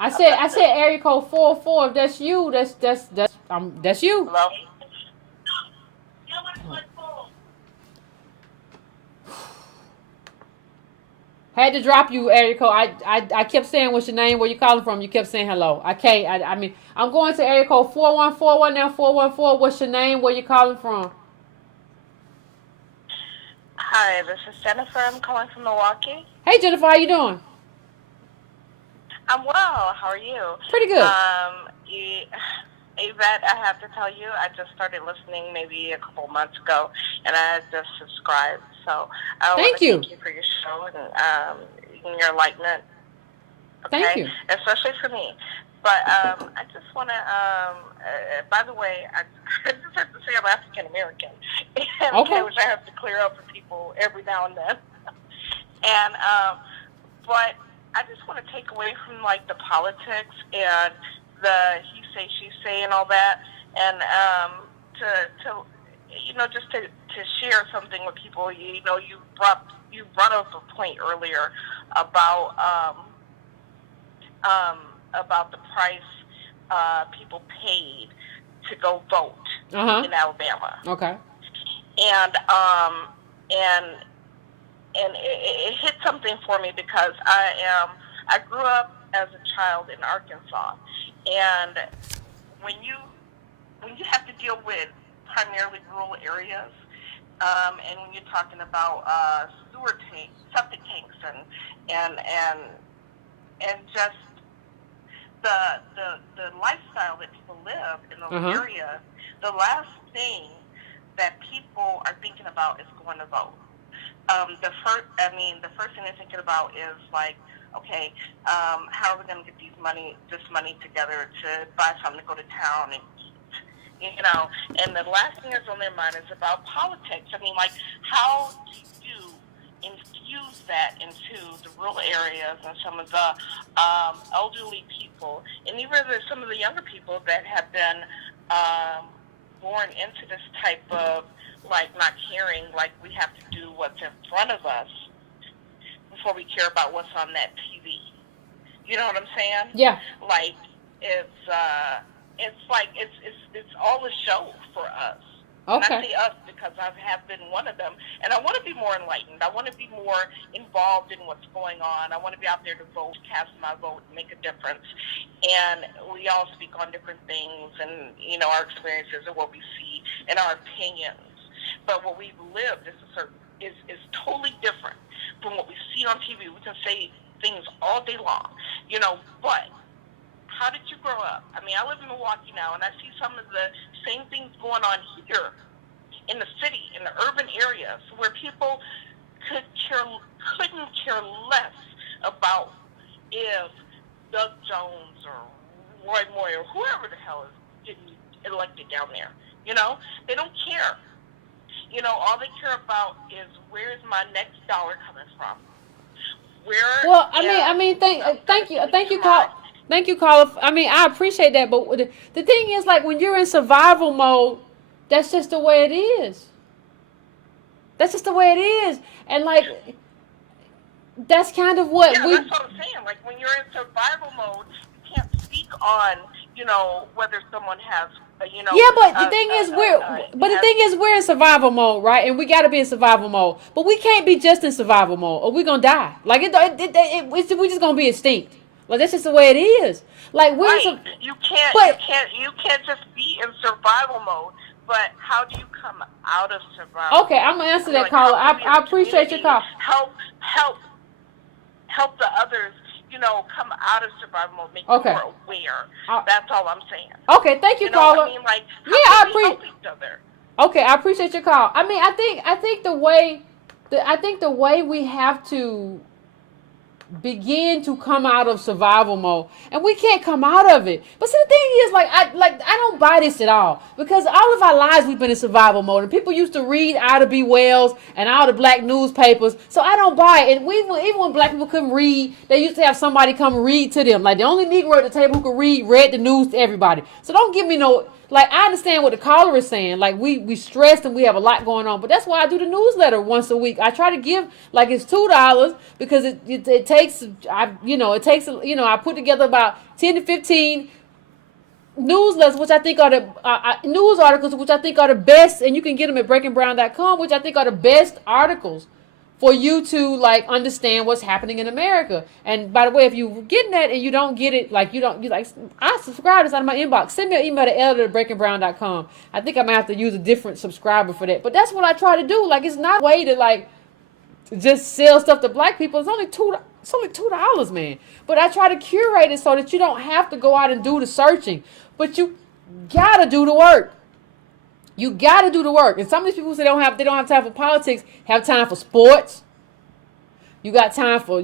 I said area code 404. If that's you, that's you. Hello? Had to drop you, area code. I kept saying what's your name, where you calling from. You kept saying hello. I can't. I'm going to area code 4141 now. 414. What's your name? Where you calling from? Hi, this is Jennifer. I'm calling from Milwaukee. Hey, Jennifer, how you doing? I'm well. How are you? Pretty good. Yvette, I have to tell you, I just started listening maybe a couple months ago, and I just subscribed. So I want to thank you for your show and your enlightenment. Okay? Thank you. Especially for me. But I just want to, by the way, I just have to say I'm African American, which I have to clear up for people every now and then. And but I just want to take away from the politics and the he say she say and all that, and to share something with people. You brought up a point earlier about the price people paid to go vote in Alabama. Okay. And it hit something for me because I grew up as a child in Arkansas, and when you have to deal with primarily rural areas, and when you're talking about sewer tanks, septic tanks, and just the lifestyle that people live in those areas, the last thing that people are thinking about is going to vote. The first thing they're thinking about is like, okay, how are we going to get this money together to buy something to go to town and eat, and the last thing that's on their mind is about politics. I mean, like, how do you infuse that into the rural areas and some of the elderly people, and even some of the younger people that have been born into this type of, like, not caring, like, we have to do what's in front of us before we care about what's on that TV. You know what I'm saying? Yeah. Like, it's all a show for us. Okay. And I say us because I have been one of them, and I want to be more enlightened. I want to be more involved in what's going on. I want to be out there to vote, cast my vote, make a difference. And we all speak on different things, and our experiences and what we see and our opinions. But what we've lived is totally different from what we see on TV. We can say things all day long, but how did you grow up? I mean, I live in Milwaukee now, and I see some of the same things going on here in the city, in the urban areas, where people couldn't care less about if Doug Jones or Roy Moore or whoever the hell is getting elected down there. They don't care. All they care about is, where is my next dollar coming from? Thank you, caller. I mean, I appreciate that, but the thing is, like, when you're in survival mode, that's just the way it is. That's just the way it is, and like, that's kind of what that's what I'm saying. Like, when you're in survival mode, you can't speak on, whether someone has. Yeah, but the thing is, we're in survival mode, right? And we got to be in survival mode, but we can't be just in survival mode, or we're gonna die. Like, we're just gonna be extinct. Like, that's just the way it is. Like, you can't just be in survival mode. But how do you come out of survival? Okay, I'm gonna answer that, caller. I appreciate your call. Help the others. Come out of survival mode, make them more aware. That's all I'm saying. Okay, thank you, caller. I mean, like, how can we help each other? Okay, I appreciate your call. I mean, I think the way we have to begin to come out of survival mode, and we can't come out of it. But see, the thing is, I don't buy this at all, because all of our lives we've been in survival mode, and people used to read Ida B. Wells and all the black newspapers, so I don't buy it. And even when black people couldn't read, they used to have somebody come read to them. Like, the only Negro at the table who could read the news to everybody. So don't give me no. Like, I understand what the caller is saying. Like, we stressed and we have a lot going on. But that's why I do the newsletter once a week. I try to give, like, it's $2 because it takes, I put together about 10 to 15 newsletters, which I think are the news articles, which I think are the best. And you can get them at breakingbrown.com, which I think are the best articles for you to, like, understand what's happening in America. And by the way, if you're getting that and you don't get it, like, I subscribe this out of my inbox. Send me an email to editor@breakingbrown.com. I think I'm going to have to use a different subscriber for that. But that's what I try to do. Like, it's not a way to, like, just sell stuff to black people. It's only $2, man. But I try to curate it so that you don't have to go out and do the searching. But you got to do the work. You got to do the work. And some of these people who say they don't have time for politics have time for sports. You got time for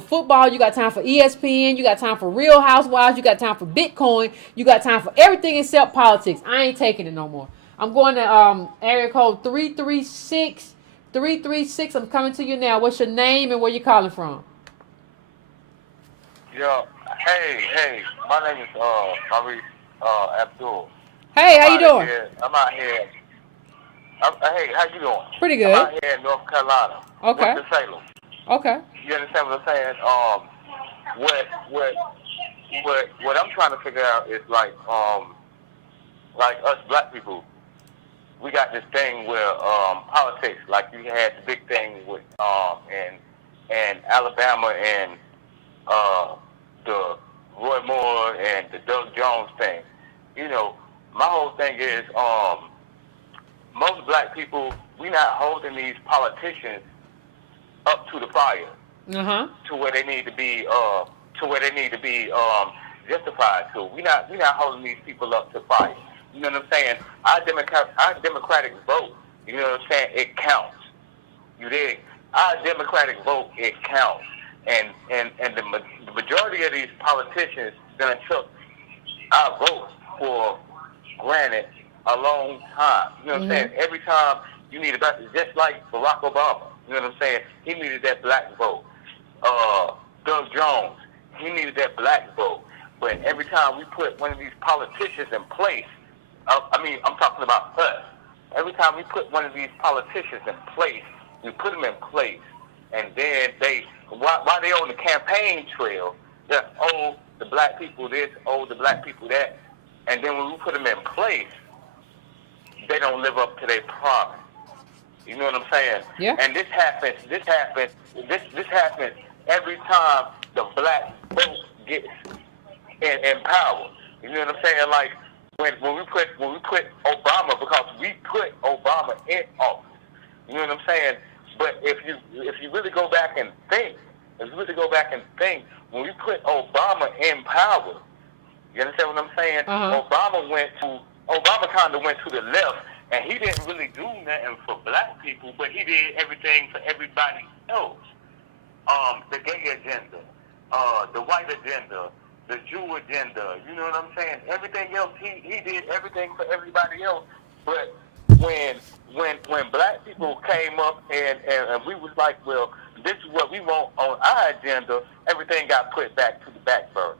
football. You got time for ESPN. You got time for Real Housewives. You got time for Bitcoin. You got time for everything except politics. I ain't taking it no more. I'm going to area code 336. 336. I'm coming to you now. What's your name and where you calling from? Yo, hey. My name is Maurice Abdul. Hey, how you doing? I'm out here. Hey, how you doing? Pretty good. I'm out here in North Carolina. Okay. West of Salem. Okay. You understand what I'm saying? What I'm trying to figure out is like us black people, we got this thing where politics, like you had the big thing with and Alabama and the Roy Moore and the Doug Jones thing. You know, my whole thing is most black people, we not holding these politicians up to the fire to where they need to be justified to. We not holding these people up to fire. You know what I'm saying? Our democratic vote, you know what I'm saying, it counts. You dig? Our democratic vote, it counts. And the majority of these politicians done took our vote for granted a long time. You know what I'm saying? Every time you need just like Barack Obama. You know what I'm saying? He needed that black vote. Doug Jones, he needed that black vote. But every time we put one of these politicians in place, I'm talking about us. Every time we put one of these politicians in place, we put them in place, and then while they on the campaign trail, they're, oh, the black people this, oh, the black people that. And then when we put them in place, they don't live up to their promise. You know what I'm saying? Yeah. And this happens every time the black vote gets in power. You know what I'm saying? Like when we put Obama, because we put Obama in office. You know what I'm saying? But if you really go back and think, when we put Obama in power, you understand what I'm saying? Obama kind of went to the left, and he didn't really do nothing for black people, but he did everything for everybody else. The gay agenda, the white agenda, the Jew agenda, you know what I'm saying? Everything else, he did everything for everybody else. But when black people came up and we was like, well, this is what we want on our agenda, everything got put back to the back burner.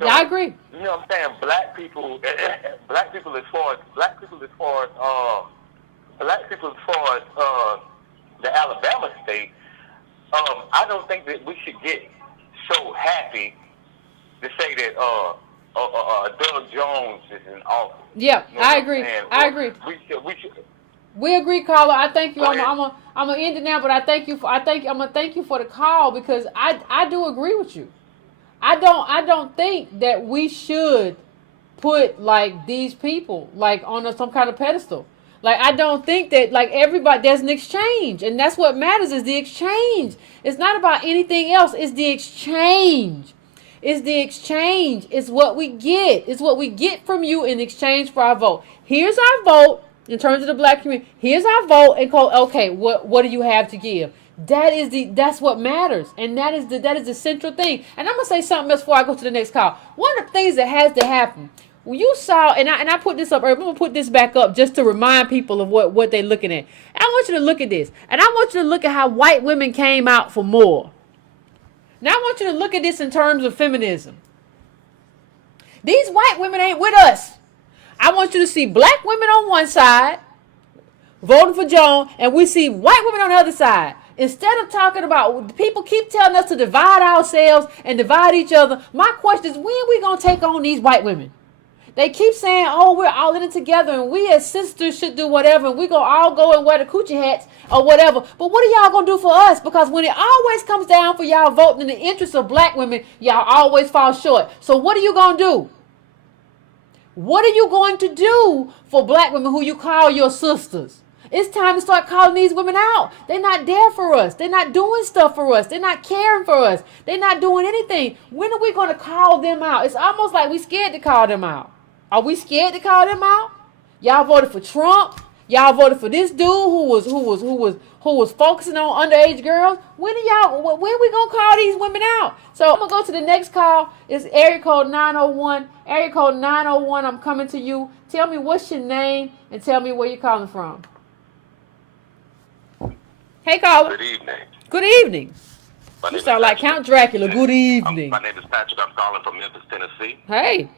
So, I agree. You know what I'm saying? Black people as far as the Alabama state, I don't think that we should get so happy to say that Doug Jones is in office. Yeah, you know I agree. I agree. We agree, caller. I thank you. I'm gonna end it now, but I'm gonna thank you for the call, because I do agree with you. I don't think that we should put like these people like on some kind of pedestal. Like, I don't think that, like, everybody, there's an exchange, and that's what matters, is the exchange. It's not about anything else. It's the exchange. It's the exchange. It's what we get. It's what we get from you in exchange for our vote. Here's our vote in terms of the black community. Here's our vote, and call, okay, what do you have to give? That's what matters, and that is the central thing. And I'm gonna say something else before I go to the next call. One of the things that has to happen, you saw, and I put this up, I'm gonna put this back up just to remind people of what they're looking at. I want you to look at this, and I want you to look at how white women came out for more. Now I want you to look at this in terms of feminism. These white women ain't with us. I want you to see black women on one side voting for Joan, and we see white women on the other side. Instead of talking about, people keep telling us to divide ourselves and divide each other. My question is, when are we going to take on these white women? They keep saying, oh, we're all in it together, and we as sisters should do whatever, and we're going to all go and wear the coochie hats or whatever. But what are y'all going to do for us? Because when it always comes down for y'all voting in the interest of black women, y'all always fall short. So what are you going to do? What are you going to do for black women who you call your sisters? It's time to start calling these women out. They're not there for us. They're not doing stuff for us. They're not caring for us. They're not doing anything. When are we going to call them out? It's almost like we're scared to call them out. Are we scared to call them out? Y'all voted for Trump. Y'all voted for this dude who was focusing on underage girls. When are we gonna call these women out? So I'm gonna go to the next call. It's area code 901. Area code 901. I'm coming to you. Tell me what's your name and tell me where you're calling from. Hey, caller. Good evening. Good evening. You sound like Count Dracula. Good evening. My name is Patrick. I'm calling from Memphis, Tennessee. Hey.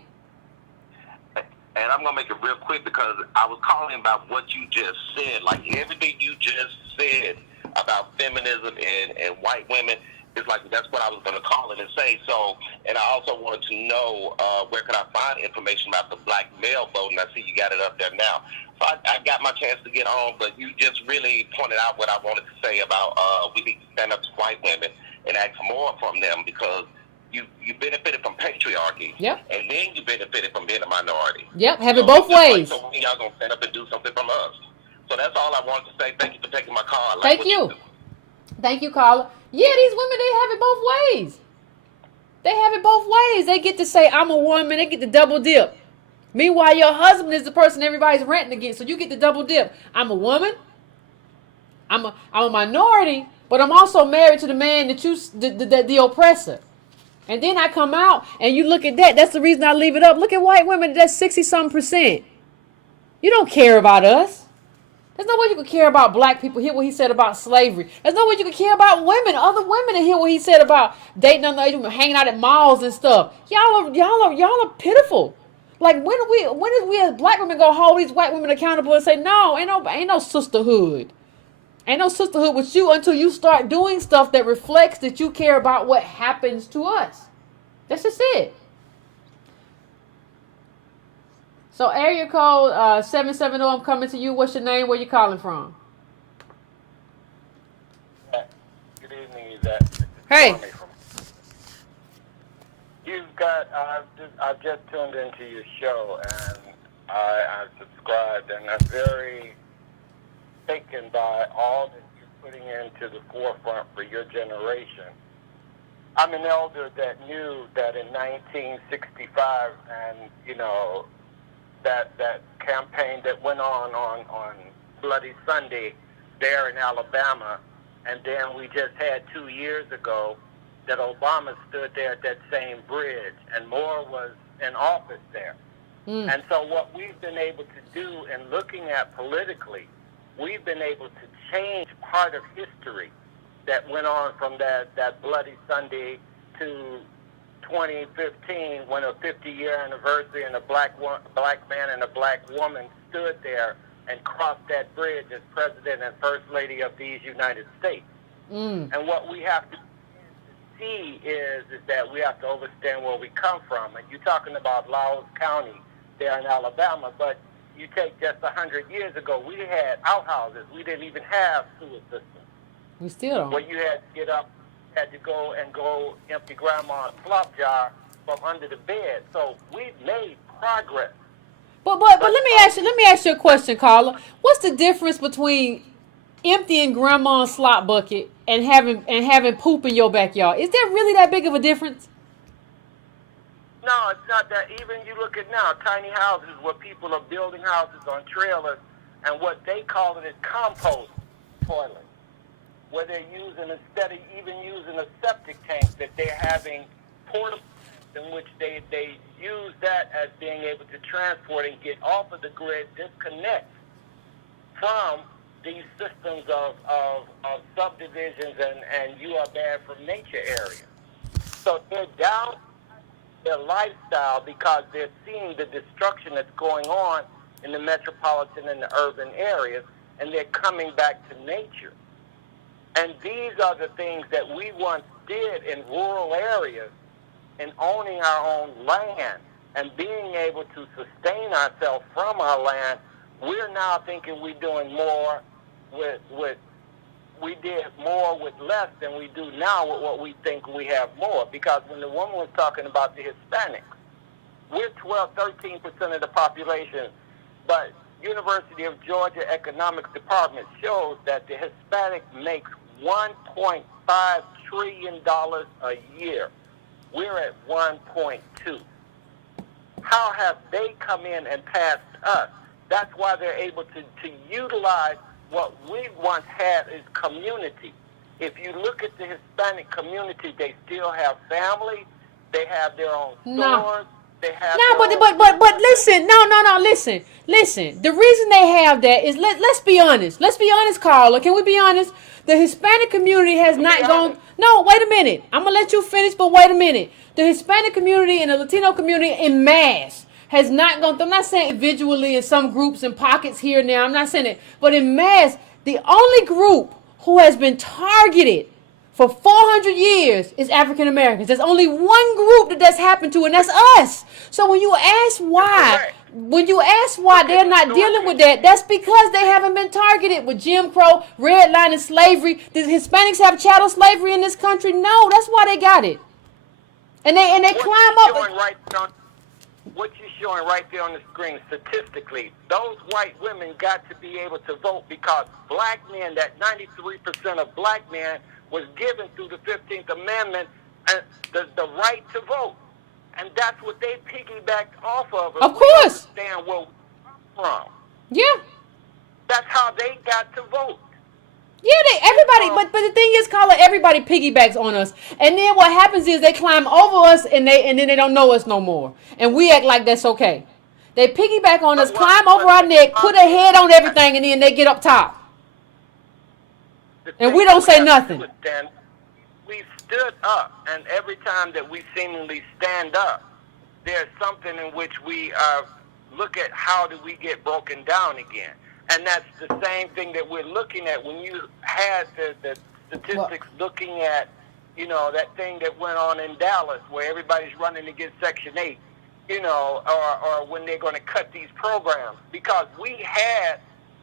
And I'm going to make it real quick because I was calling about what you just said. Like, everything you just said about feminism and white women, it's like that's what I was going to call it and say. So, and I also wanted to know where could I find information about the black male vote, and I see you got it up there now. So I got my chance to get on, but you just really pointed out what I wanted to say about we need to stand up to white women and ask more from them, because you benefited from patriarchy. Yep. And then you benefited from being a minority. Yep. Have it both ways. So when y'all gonna stand up and do something from us? So that's all I wanted to say. Thank you for taking my call. Thank you. Thank you, Carla. Yeah, these women, they have it both ways. They have it both ways. They get to say, I'm a woman. They get to double dip. Meanwhile, your husband is the person everybody's ranting against. So you get to double dip. I'm a woman. I'm a minority, but I'm also married to the man that the oppressor. And then I come out and you look at that. That's the reason I leave it up. Look at white women. That's 60-something%. You don't care about us. There's no way you could care about black people. Hear what he said about slavery. There's no way you could care about women, other women, and hear what he said about dating underage women, hanging out at malls and stuff. Y'all are pitiful. Like when did we as black women go hold these white women accountable and say, no, ain't no sisterhood. Ain't no sisterhood with you until you start doing stuff that reflects that you care about what happens to us. That's just it. So area code 770, I'm coming to you. What's your name? Where you calling from? Good evening, Yvette. Hey. You've got, I've just tuned into your show, and I subscribed, and I'm very taken by all that you're putting into the forefront for your generation. I'm an elder that knew that in 1965, and, you know, that campaign that went on Bloody Sunday there in Alabama, and then we just had 2 years ago that Obama stood there at that same bridge, and Moore was in office there. And so what we've been able to do in looking at politically, we've been able to change part of history that went on from that Bloody Sunday to 2015, when a 50-year anniversary and a black man and a black woman stood there and crossed that bridge as President and First Lady of these United States. And what we have to see is that we have to understand where we come from. And you're talking about Laos County there in Alabama, but you take just 100 years ago, we had outhouses. We didn't even have sewer systems. We still don't. Where you had to get up, had to go empty grandma's flop jar from under the bed. So we've made progress. But let me ask you a question, Carla. What's the difference between emptying grandma's slop bucket and having poop in your backyard? Is there really that big of a difference? No, it's not that. Even you look at now, tiny houses where people are building houses on trailers, and what they call it is compost toilet, where they're using, instead of even using a septic tank, that they're having portable in which they use that as being able to transport and get off of the grid, disconnect from these systems of subdivisions and you are bad from nature areas. So they're down their lifestyle because they're seeing the destruction that's going on in the metropolitan and the urban areas, and they're coming back to nature. And these are the things that we once did in rural areas, in owning our own land and being able to sustain ourselves from our land. We're now thinking we're doing more we did more with less than we do now with what we think we have more. Because when the woman was talking about the Hispanics, we're 13% of the population, but University of Georgia Economics Department shows that the Hispanic makes $1.5 trillion a year. We're at 1.2. How have they come in and passed us? That's why they're able to utilize what we once had is community. If you look at the Hispanic community, they still have family. They have their own stores. They have but listen. The reason they have that is let's be honest. Let's be honest, Carla. Can we be honest? The Hispanic community has not gone. No, wait a minute. I'm gonna let you finish, but wait a minute. The Hispanic community and the Latino community in mass has not gone. I'm not saying individually in some groups and pockets here and there. I'm not saying it, but in mass, the only group who has been targeted for 400 years is African Americans. There's only one group that's happened to, and that's us. So when you ask why they're not dealing with that, that's because they haven't been targeted with Jim Crow, redlining, and slavery. Did Hispanics have chattel slavery in this country? No, that's why they got it. And they climb up. What you're showing right there on the screen, statistically, those white women got to be able to vote because black men, that 93% of black men was given through the 15th Amendment and the right to vote. And that's what they piggybacked off of. Of course. We understand where we come from. Yeah. That's how they got to vote. Yeah, everybody, but the thing is, Carla, everybody piggybacks on us, and then what happens is they climb over us, and then they don't know us no more, and we act like that's okay. They piggyback on us, climb over our neck, put a head on everything, and then they get up top, and we don't say nothing. We stood up, and every time that we seemingly stand up, there's something in which we look at how do we get broken down again. And that's the same thing that we're looking at when you had the statistics looking at, that thing that went on in Dallas where everybody's running against Section 8, or when they're going to cut these programs. Because we had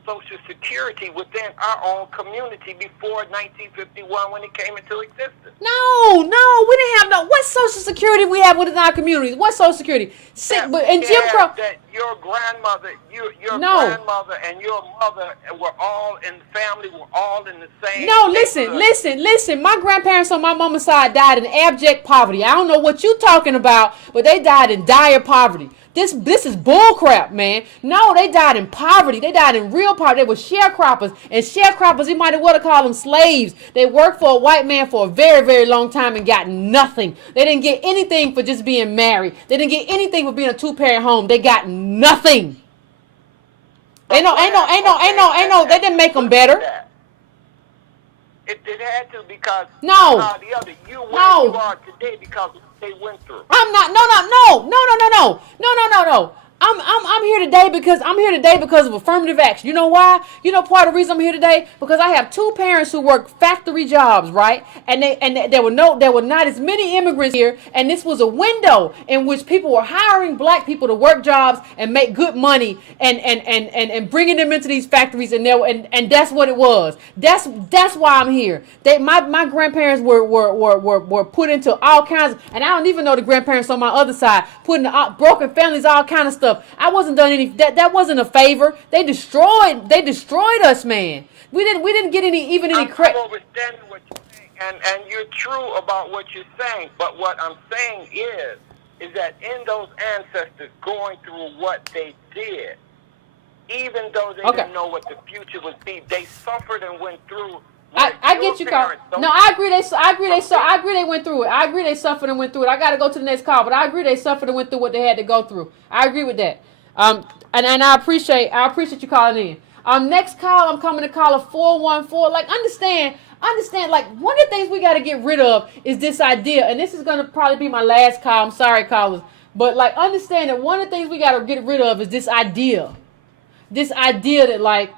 Social Security within our own community before 1951 when it came into existence. No, we didn't have no. What Social Security we have within our communities? What Social Security? Jim Crow. That your grandmother, your grandmother and your mother were all in the family, were all in the same. No, listen. My grandparents on my mama's side died in abject poverty. I don't know what you talking about, but they died in dire poverty. This is bull crap, man. No, they died in poverty. They died in real poverty. They were sharecroppers. And sharecroppers, you might as well call them slaves. They worked for a white man for a very, very long time and got nothing. They didn't get anything for just being married. They didn't get anything for being a two-parent home. They got nothing. Ain't no. They didn't make them better. It had to because no. The other. You are today because they went through. I'm not. No. I'm here today because of affirmative action. You know why? Part of the reason I'm here today because I have two parents who work factory jobs, right? And there were not as many immigrants here, and this was a window in which people were hiring black people to work jobs and make good money and bringing them into these factories, and that's what it was. That's why I'm here. My grandparents were put into all kinds of, and I don't even know the grandparents on my other side, put into broken families, all kind of stuff. I wasn't done any. That wasn't a favor. They destroyed us, man. We didn't get any credit. I'm understanding what you're saying, and you're true about what you're saying. But what I'm saying is that in those ancestors going through what they did, even though they didn't know what the future would be, they suffered and went through. I get you, Carl. No, I agree. I agree. They went through it. I agree. They suffered and went through it. I got to go to the next call, but I agree. They suffered and went through what they had to go through. I agree with that. And I appreciate you calling in. Next call, I'm coming to call a 414. Like, understand. Like, one of the things we got to get rid of is this idea, and this is going to probably be my last call. I'm sorry, callers, but like, understand that one of the things we got to get rid of is this idea that like,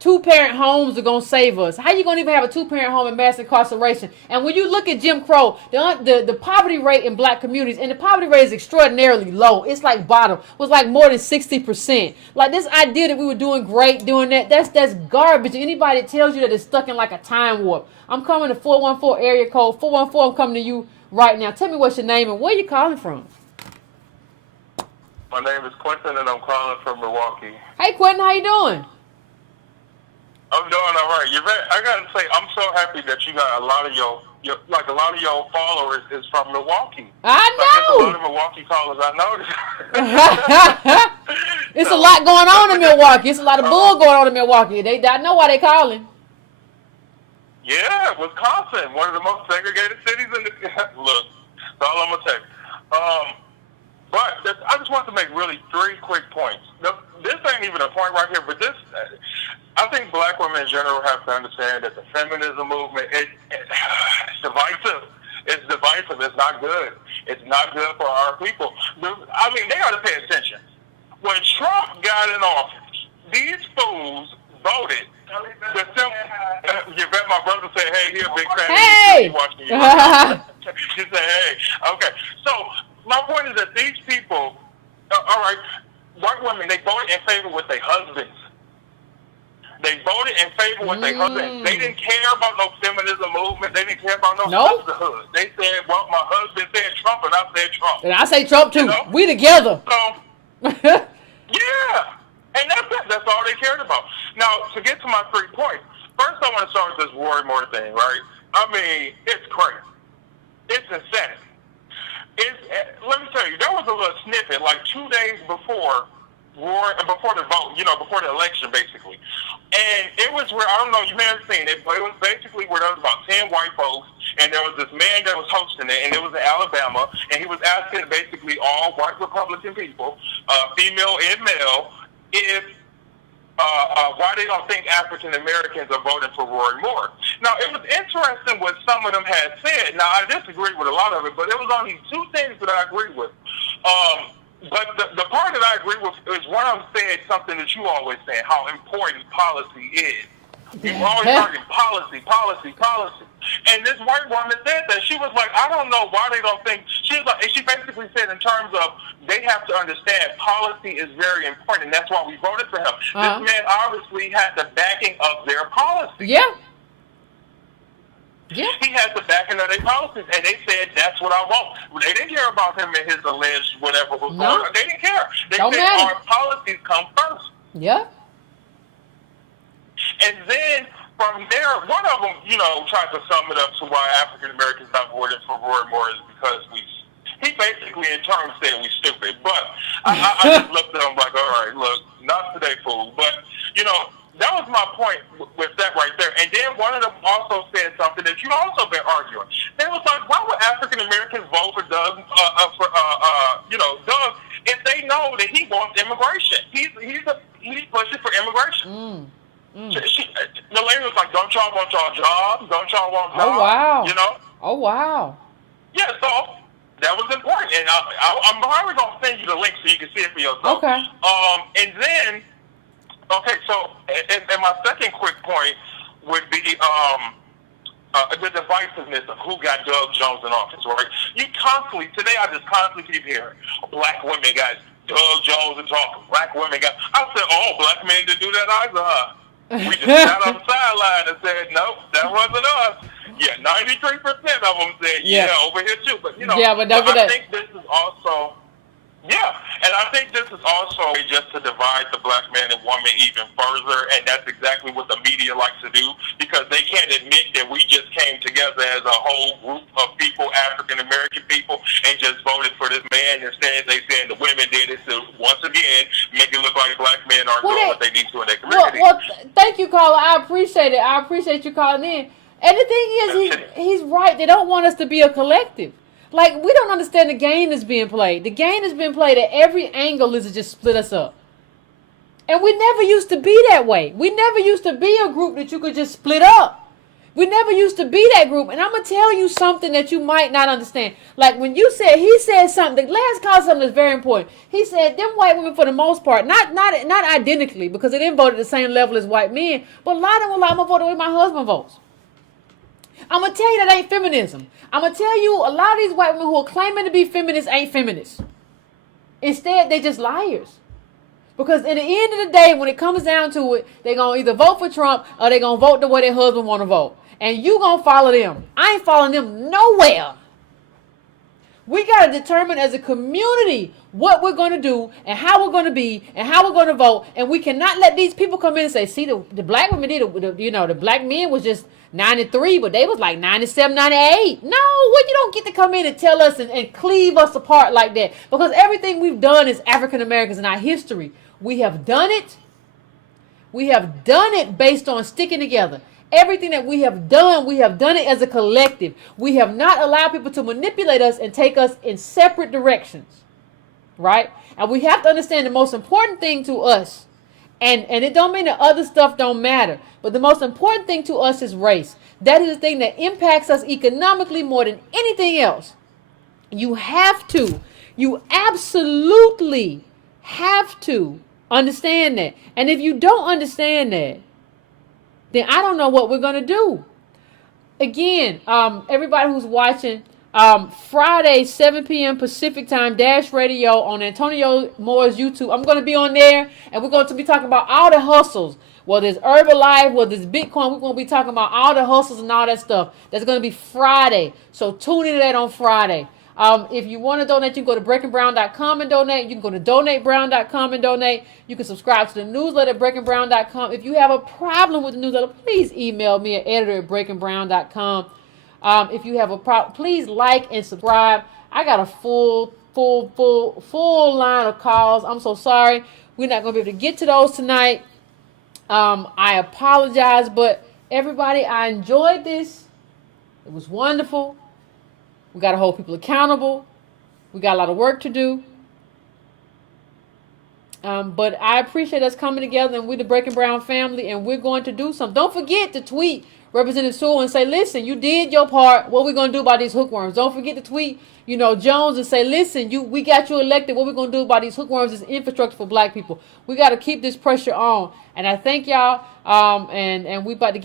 two-parent homes are going to save us. How you going to even have a two-parent home in mass incarceration? And when you look at Jim Crow, the poverty rate in black communities, and the poverty rate is extraordinarily low. It's like bottom. It was like more than 60%. Like this idea that we were doing great doing that, that's garbage. Anybody that tells you that it's stuck in like a time warp. I'm coming to 414 area code. 414, I'm coming to you right now. Tell me what's your name and where you calling from? My name is Quentin, and I'm calling from Milwaukee. Hey, Quentin, how you doing? I'm doing all right. Yvette, I gotta say, I'm so happy that you got a lot of your followers is from Milwaukee. I know. A lot of Milwaukee callers, I noticed. It's a lot going on in Milwaukee. It's a lot of bull going on in Milwaukee. I know why they calling. Yeah, Wisconsin, one of the most segregated cities in the look. That's all I'm gonna say. But I just want to make really 3 quick points. This ain't even a point right here, but this. I think black women in general have to understand that the feminism movement, it's divisive. It's divisive. It's not good. It's not good for our people. I mean, they got to pay attention. When Trump got in office, these fools voted. Yvette, my brother said, hey, he a big fan. Hey! He's watching you. She said, hey. Okay. So my point is that these people, all right, white women, they voted in favor with their husbands. They voted in favor of what they husband. They didn't care about no feminism movement. They didn't care about no sisterhood. They said, well, my husband said Trump, and I said Trump. And I say Trump, too. You know? We together. So, yeah. And that's it. That's all they cared about. Now, to get to my 3 points, first I want to start with this Roy Moore thing, right? I mean, it's crazy. It's insanity. Let me tell you, there was a little snippet like 2 days before the vote, before the election, basically. And it was where, I don't know, you may have seen it, but it was basically where there was about 10 white folks, and there was this man that was hosting it, and it was in Alabama, and he was asking basically all white Republican people, female and male, if why they don't think African Americans are voting for Roy Moore. Now, it was interesting what some of them had said. Now, I disagree with a lot of it, but there was only 2 things that I agree with. But the part that I agree with is one of them said something that you always say, how important policy is. You always talking policy. And this white woman said that. She was like, I don't know why they don't think. She basically said in terms of they have to understand policy is very important. And that's why we voted for him. This man obviously had the backing of their policy. Yeah. He had the backing of their policies, and they said, that's what I want. They didn't care about him and his alleged whatever was going on. They didn't care. They said our policies come first. Yeah. And then from there, one of them, tried to sum it up to why African Americans not voted for Roy Moore is because he basically in terms said we stupid. But I just looked at him like, all right, look, not today, fool. But, that was my point with that right there. And then one of them also said something that you also been arguing. They was like, why would African Americans vote for Doug, Doug, if they know that he wants immigration? He's pushing for immigration. The lady was like, don't y'all want y'all jobs? Don't y'all want jobs? Oh, wow. Oh, wow. Yeah, so that was important. And I'm probably going to send you the link so you can see it for yourself. Okay. And then, so and my second quick point would be the divisiveness of who got Doug Jones in office, right? Today I just constantly keep hearing black women got Doug Jones and talking. Black women got, I said, black men didn't do that either. We just sat on the sideline and said, nope, that wasn't us. Yeah, 93% of them said, over here too. But, I think this is also, and I think this is also just to divide the black man and woman even further, and that's exactly what the media likes to do, because they can't admit that we just came together as a whole group of people, African-American people, and just voted for this man. Instead, they said the women did it to, once again, make it look like black men aren't doing what they need to in their community. Thank you, caller. I appreciate it. I appreciate you calling in. And the thing is, he's right. They don't want us to be a collective. Like, we don't understand the game that's being played. The game that's been played at every angle is to just split us up. And we never used to be that way. We never used to be a group that you could just split up. We never used to be that group. And I'm going to tell you something that you might not understand. Like when he said something, the last call something that's very important. He said, them white women for the most part, not identically, because they didn't vote at the same level as white men, but a lot of them were like, I'm going to vote the way my husband votes. I'm going to tell you that ain't feminism. I'm going to tell you a lot of these white women who are claiming to be feminists ain't feminists. Instead, they're just liars. Because in the end of the day, when it comes down to it, they're going to either vote for Trump or they're going to vote the way their husband want to vote. And you going to follow them. I ain't following them nowhere. We got to determine as a community what we're going to do and how we're going to be and how we're going to vote. And we cannot let these people come in and say, see, the black women did it. The black men was just 93, but they was like 97, 98. No, you don't get to come in and tell us and cleave us apart like that. Because everything we've done as African Americans in our history, we have done it. We have done it based on sticking together. Everything that we have done it as a collective. We have not allowed people to manipulate us and take us in separate directions. Right? And we have to understand the most important thing to us, and it don't mean that other stuff don't matter, but the most important thing to us is race. That is the thing that impacts us economically more than anything else. You absolutely have to understand that. And if you don't understand that, then I don't know what we're going to do. Again, everybody who's watching, Friday, 7 p.m. Pacific time, Dash Radio on Antonio Moore's YouTube. I'm going to be on there, and we're going to be talking about all the hustles. whether it's Herbalife, whether it's Bitcoin. We're going to be talking about all the hustles and all that stuff. That's going to be Friday. So tune into that on Friday. If you want to donate, you can go to breakandbrown.com and donate. You can go to donatebrown.com and donate. You can subscribe to the newsletter at breakandbrown.com. If you have a problem with the newsletter, please email me at editor@breakandbrown.com. If you have a problem, please like and subscribe. I got a full line of calls. I'm so sorry. We're not going to be able to get to those tonight. I apologize, but everybody, I enjoyed this. It was wonderful. We got to hold people accountable. We got a lot of work to do. But I appreciate us coming together, and we're the Breaking Brown family, and we're going to do something. Don't forget to tweet Representative Sewell and say, listen, you did your part. What we going to do about these hookworms? Don't forget to tweet, Jones, and say, listen, we got you elected. What we going to do about these hookworms is infrastructure for black people. We got to keep this pressure on. And I thank y'all, and we about to get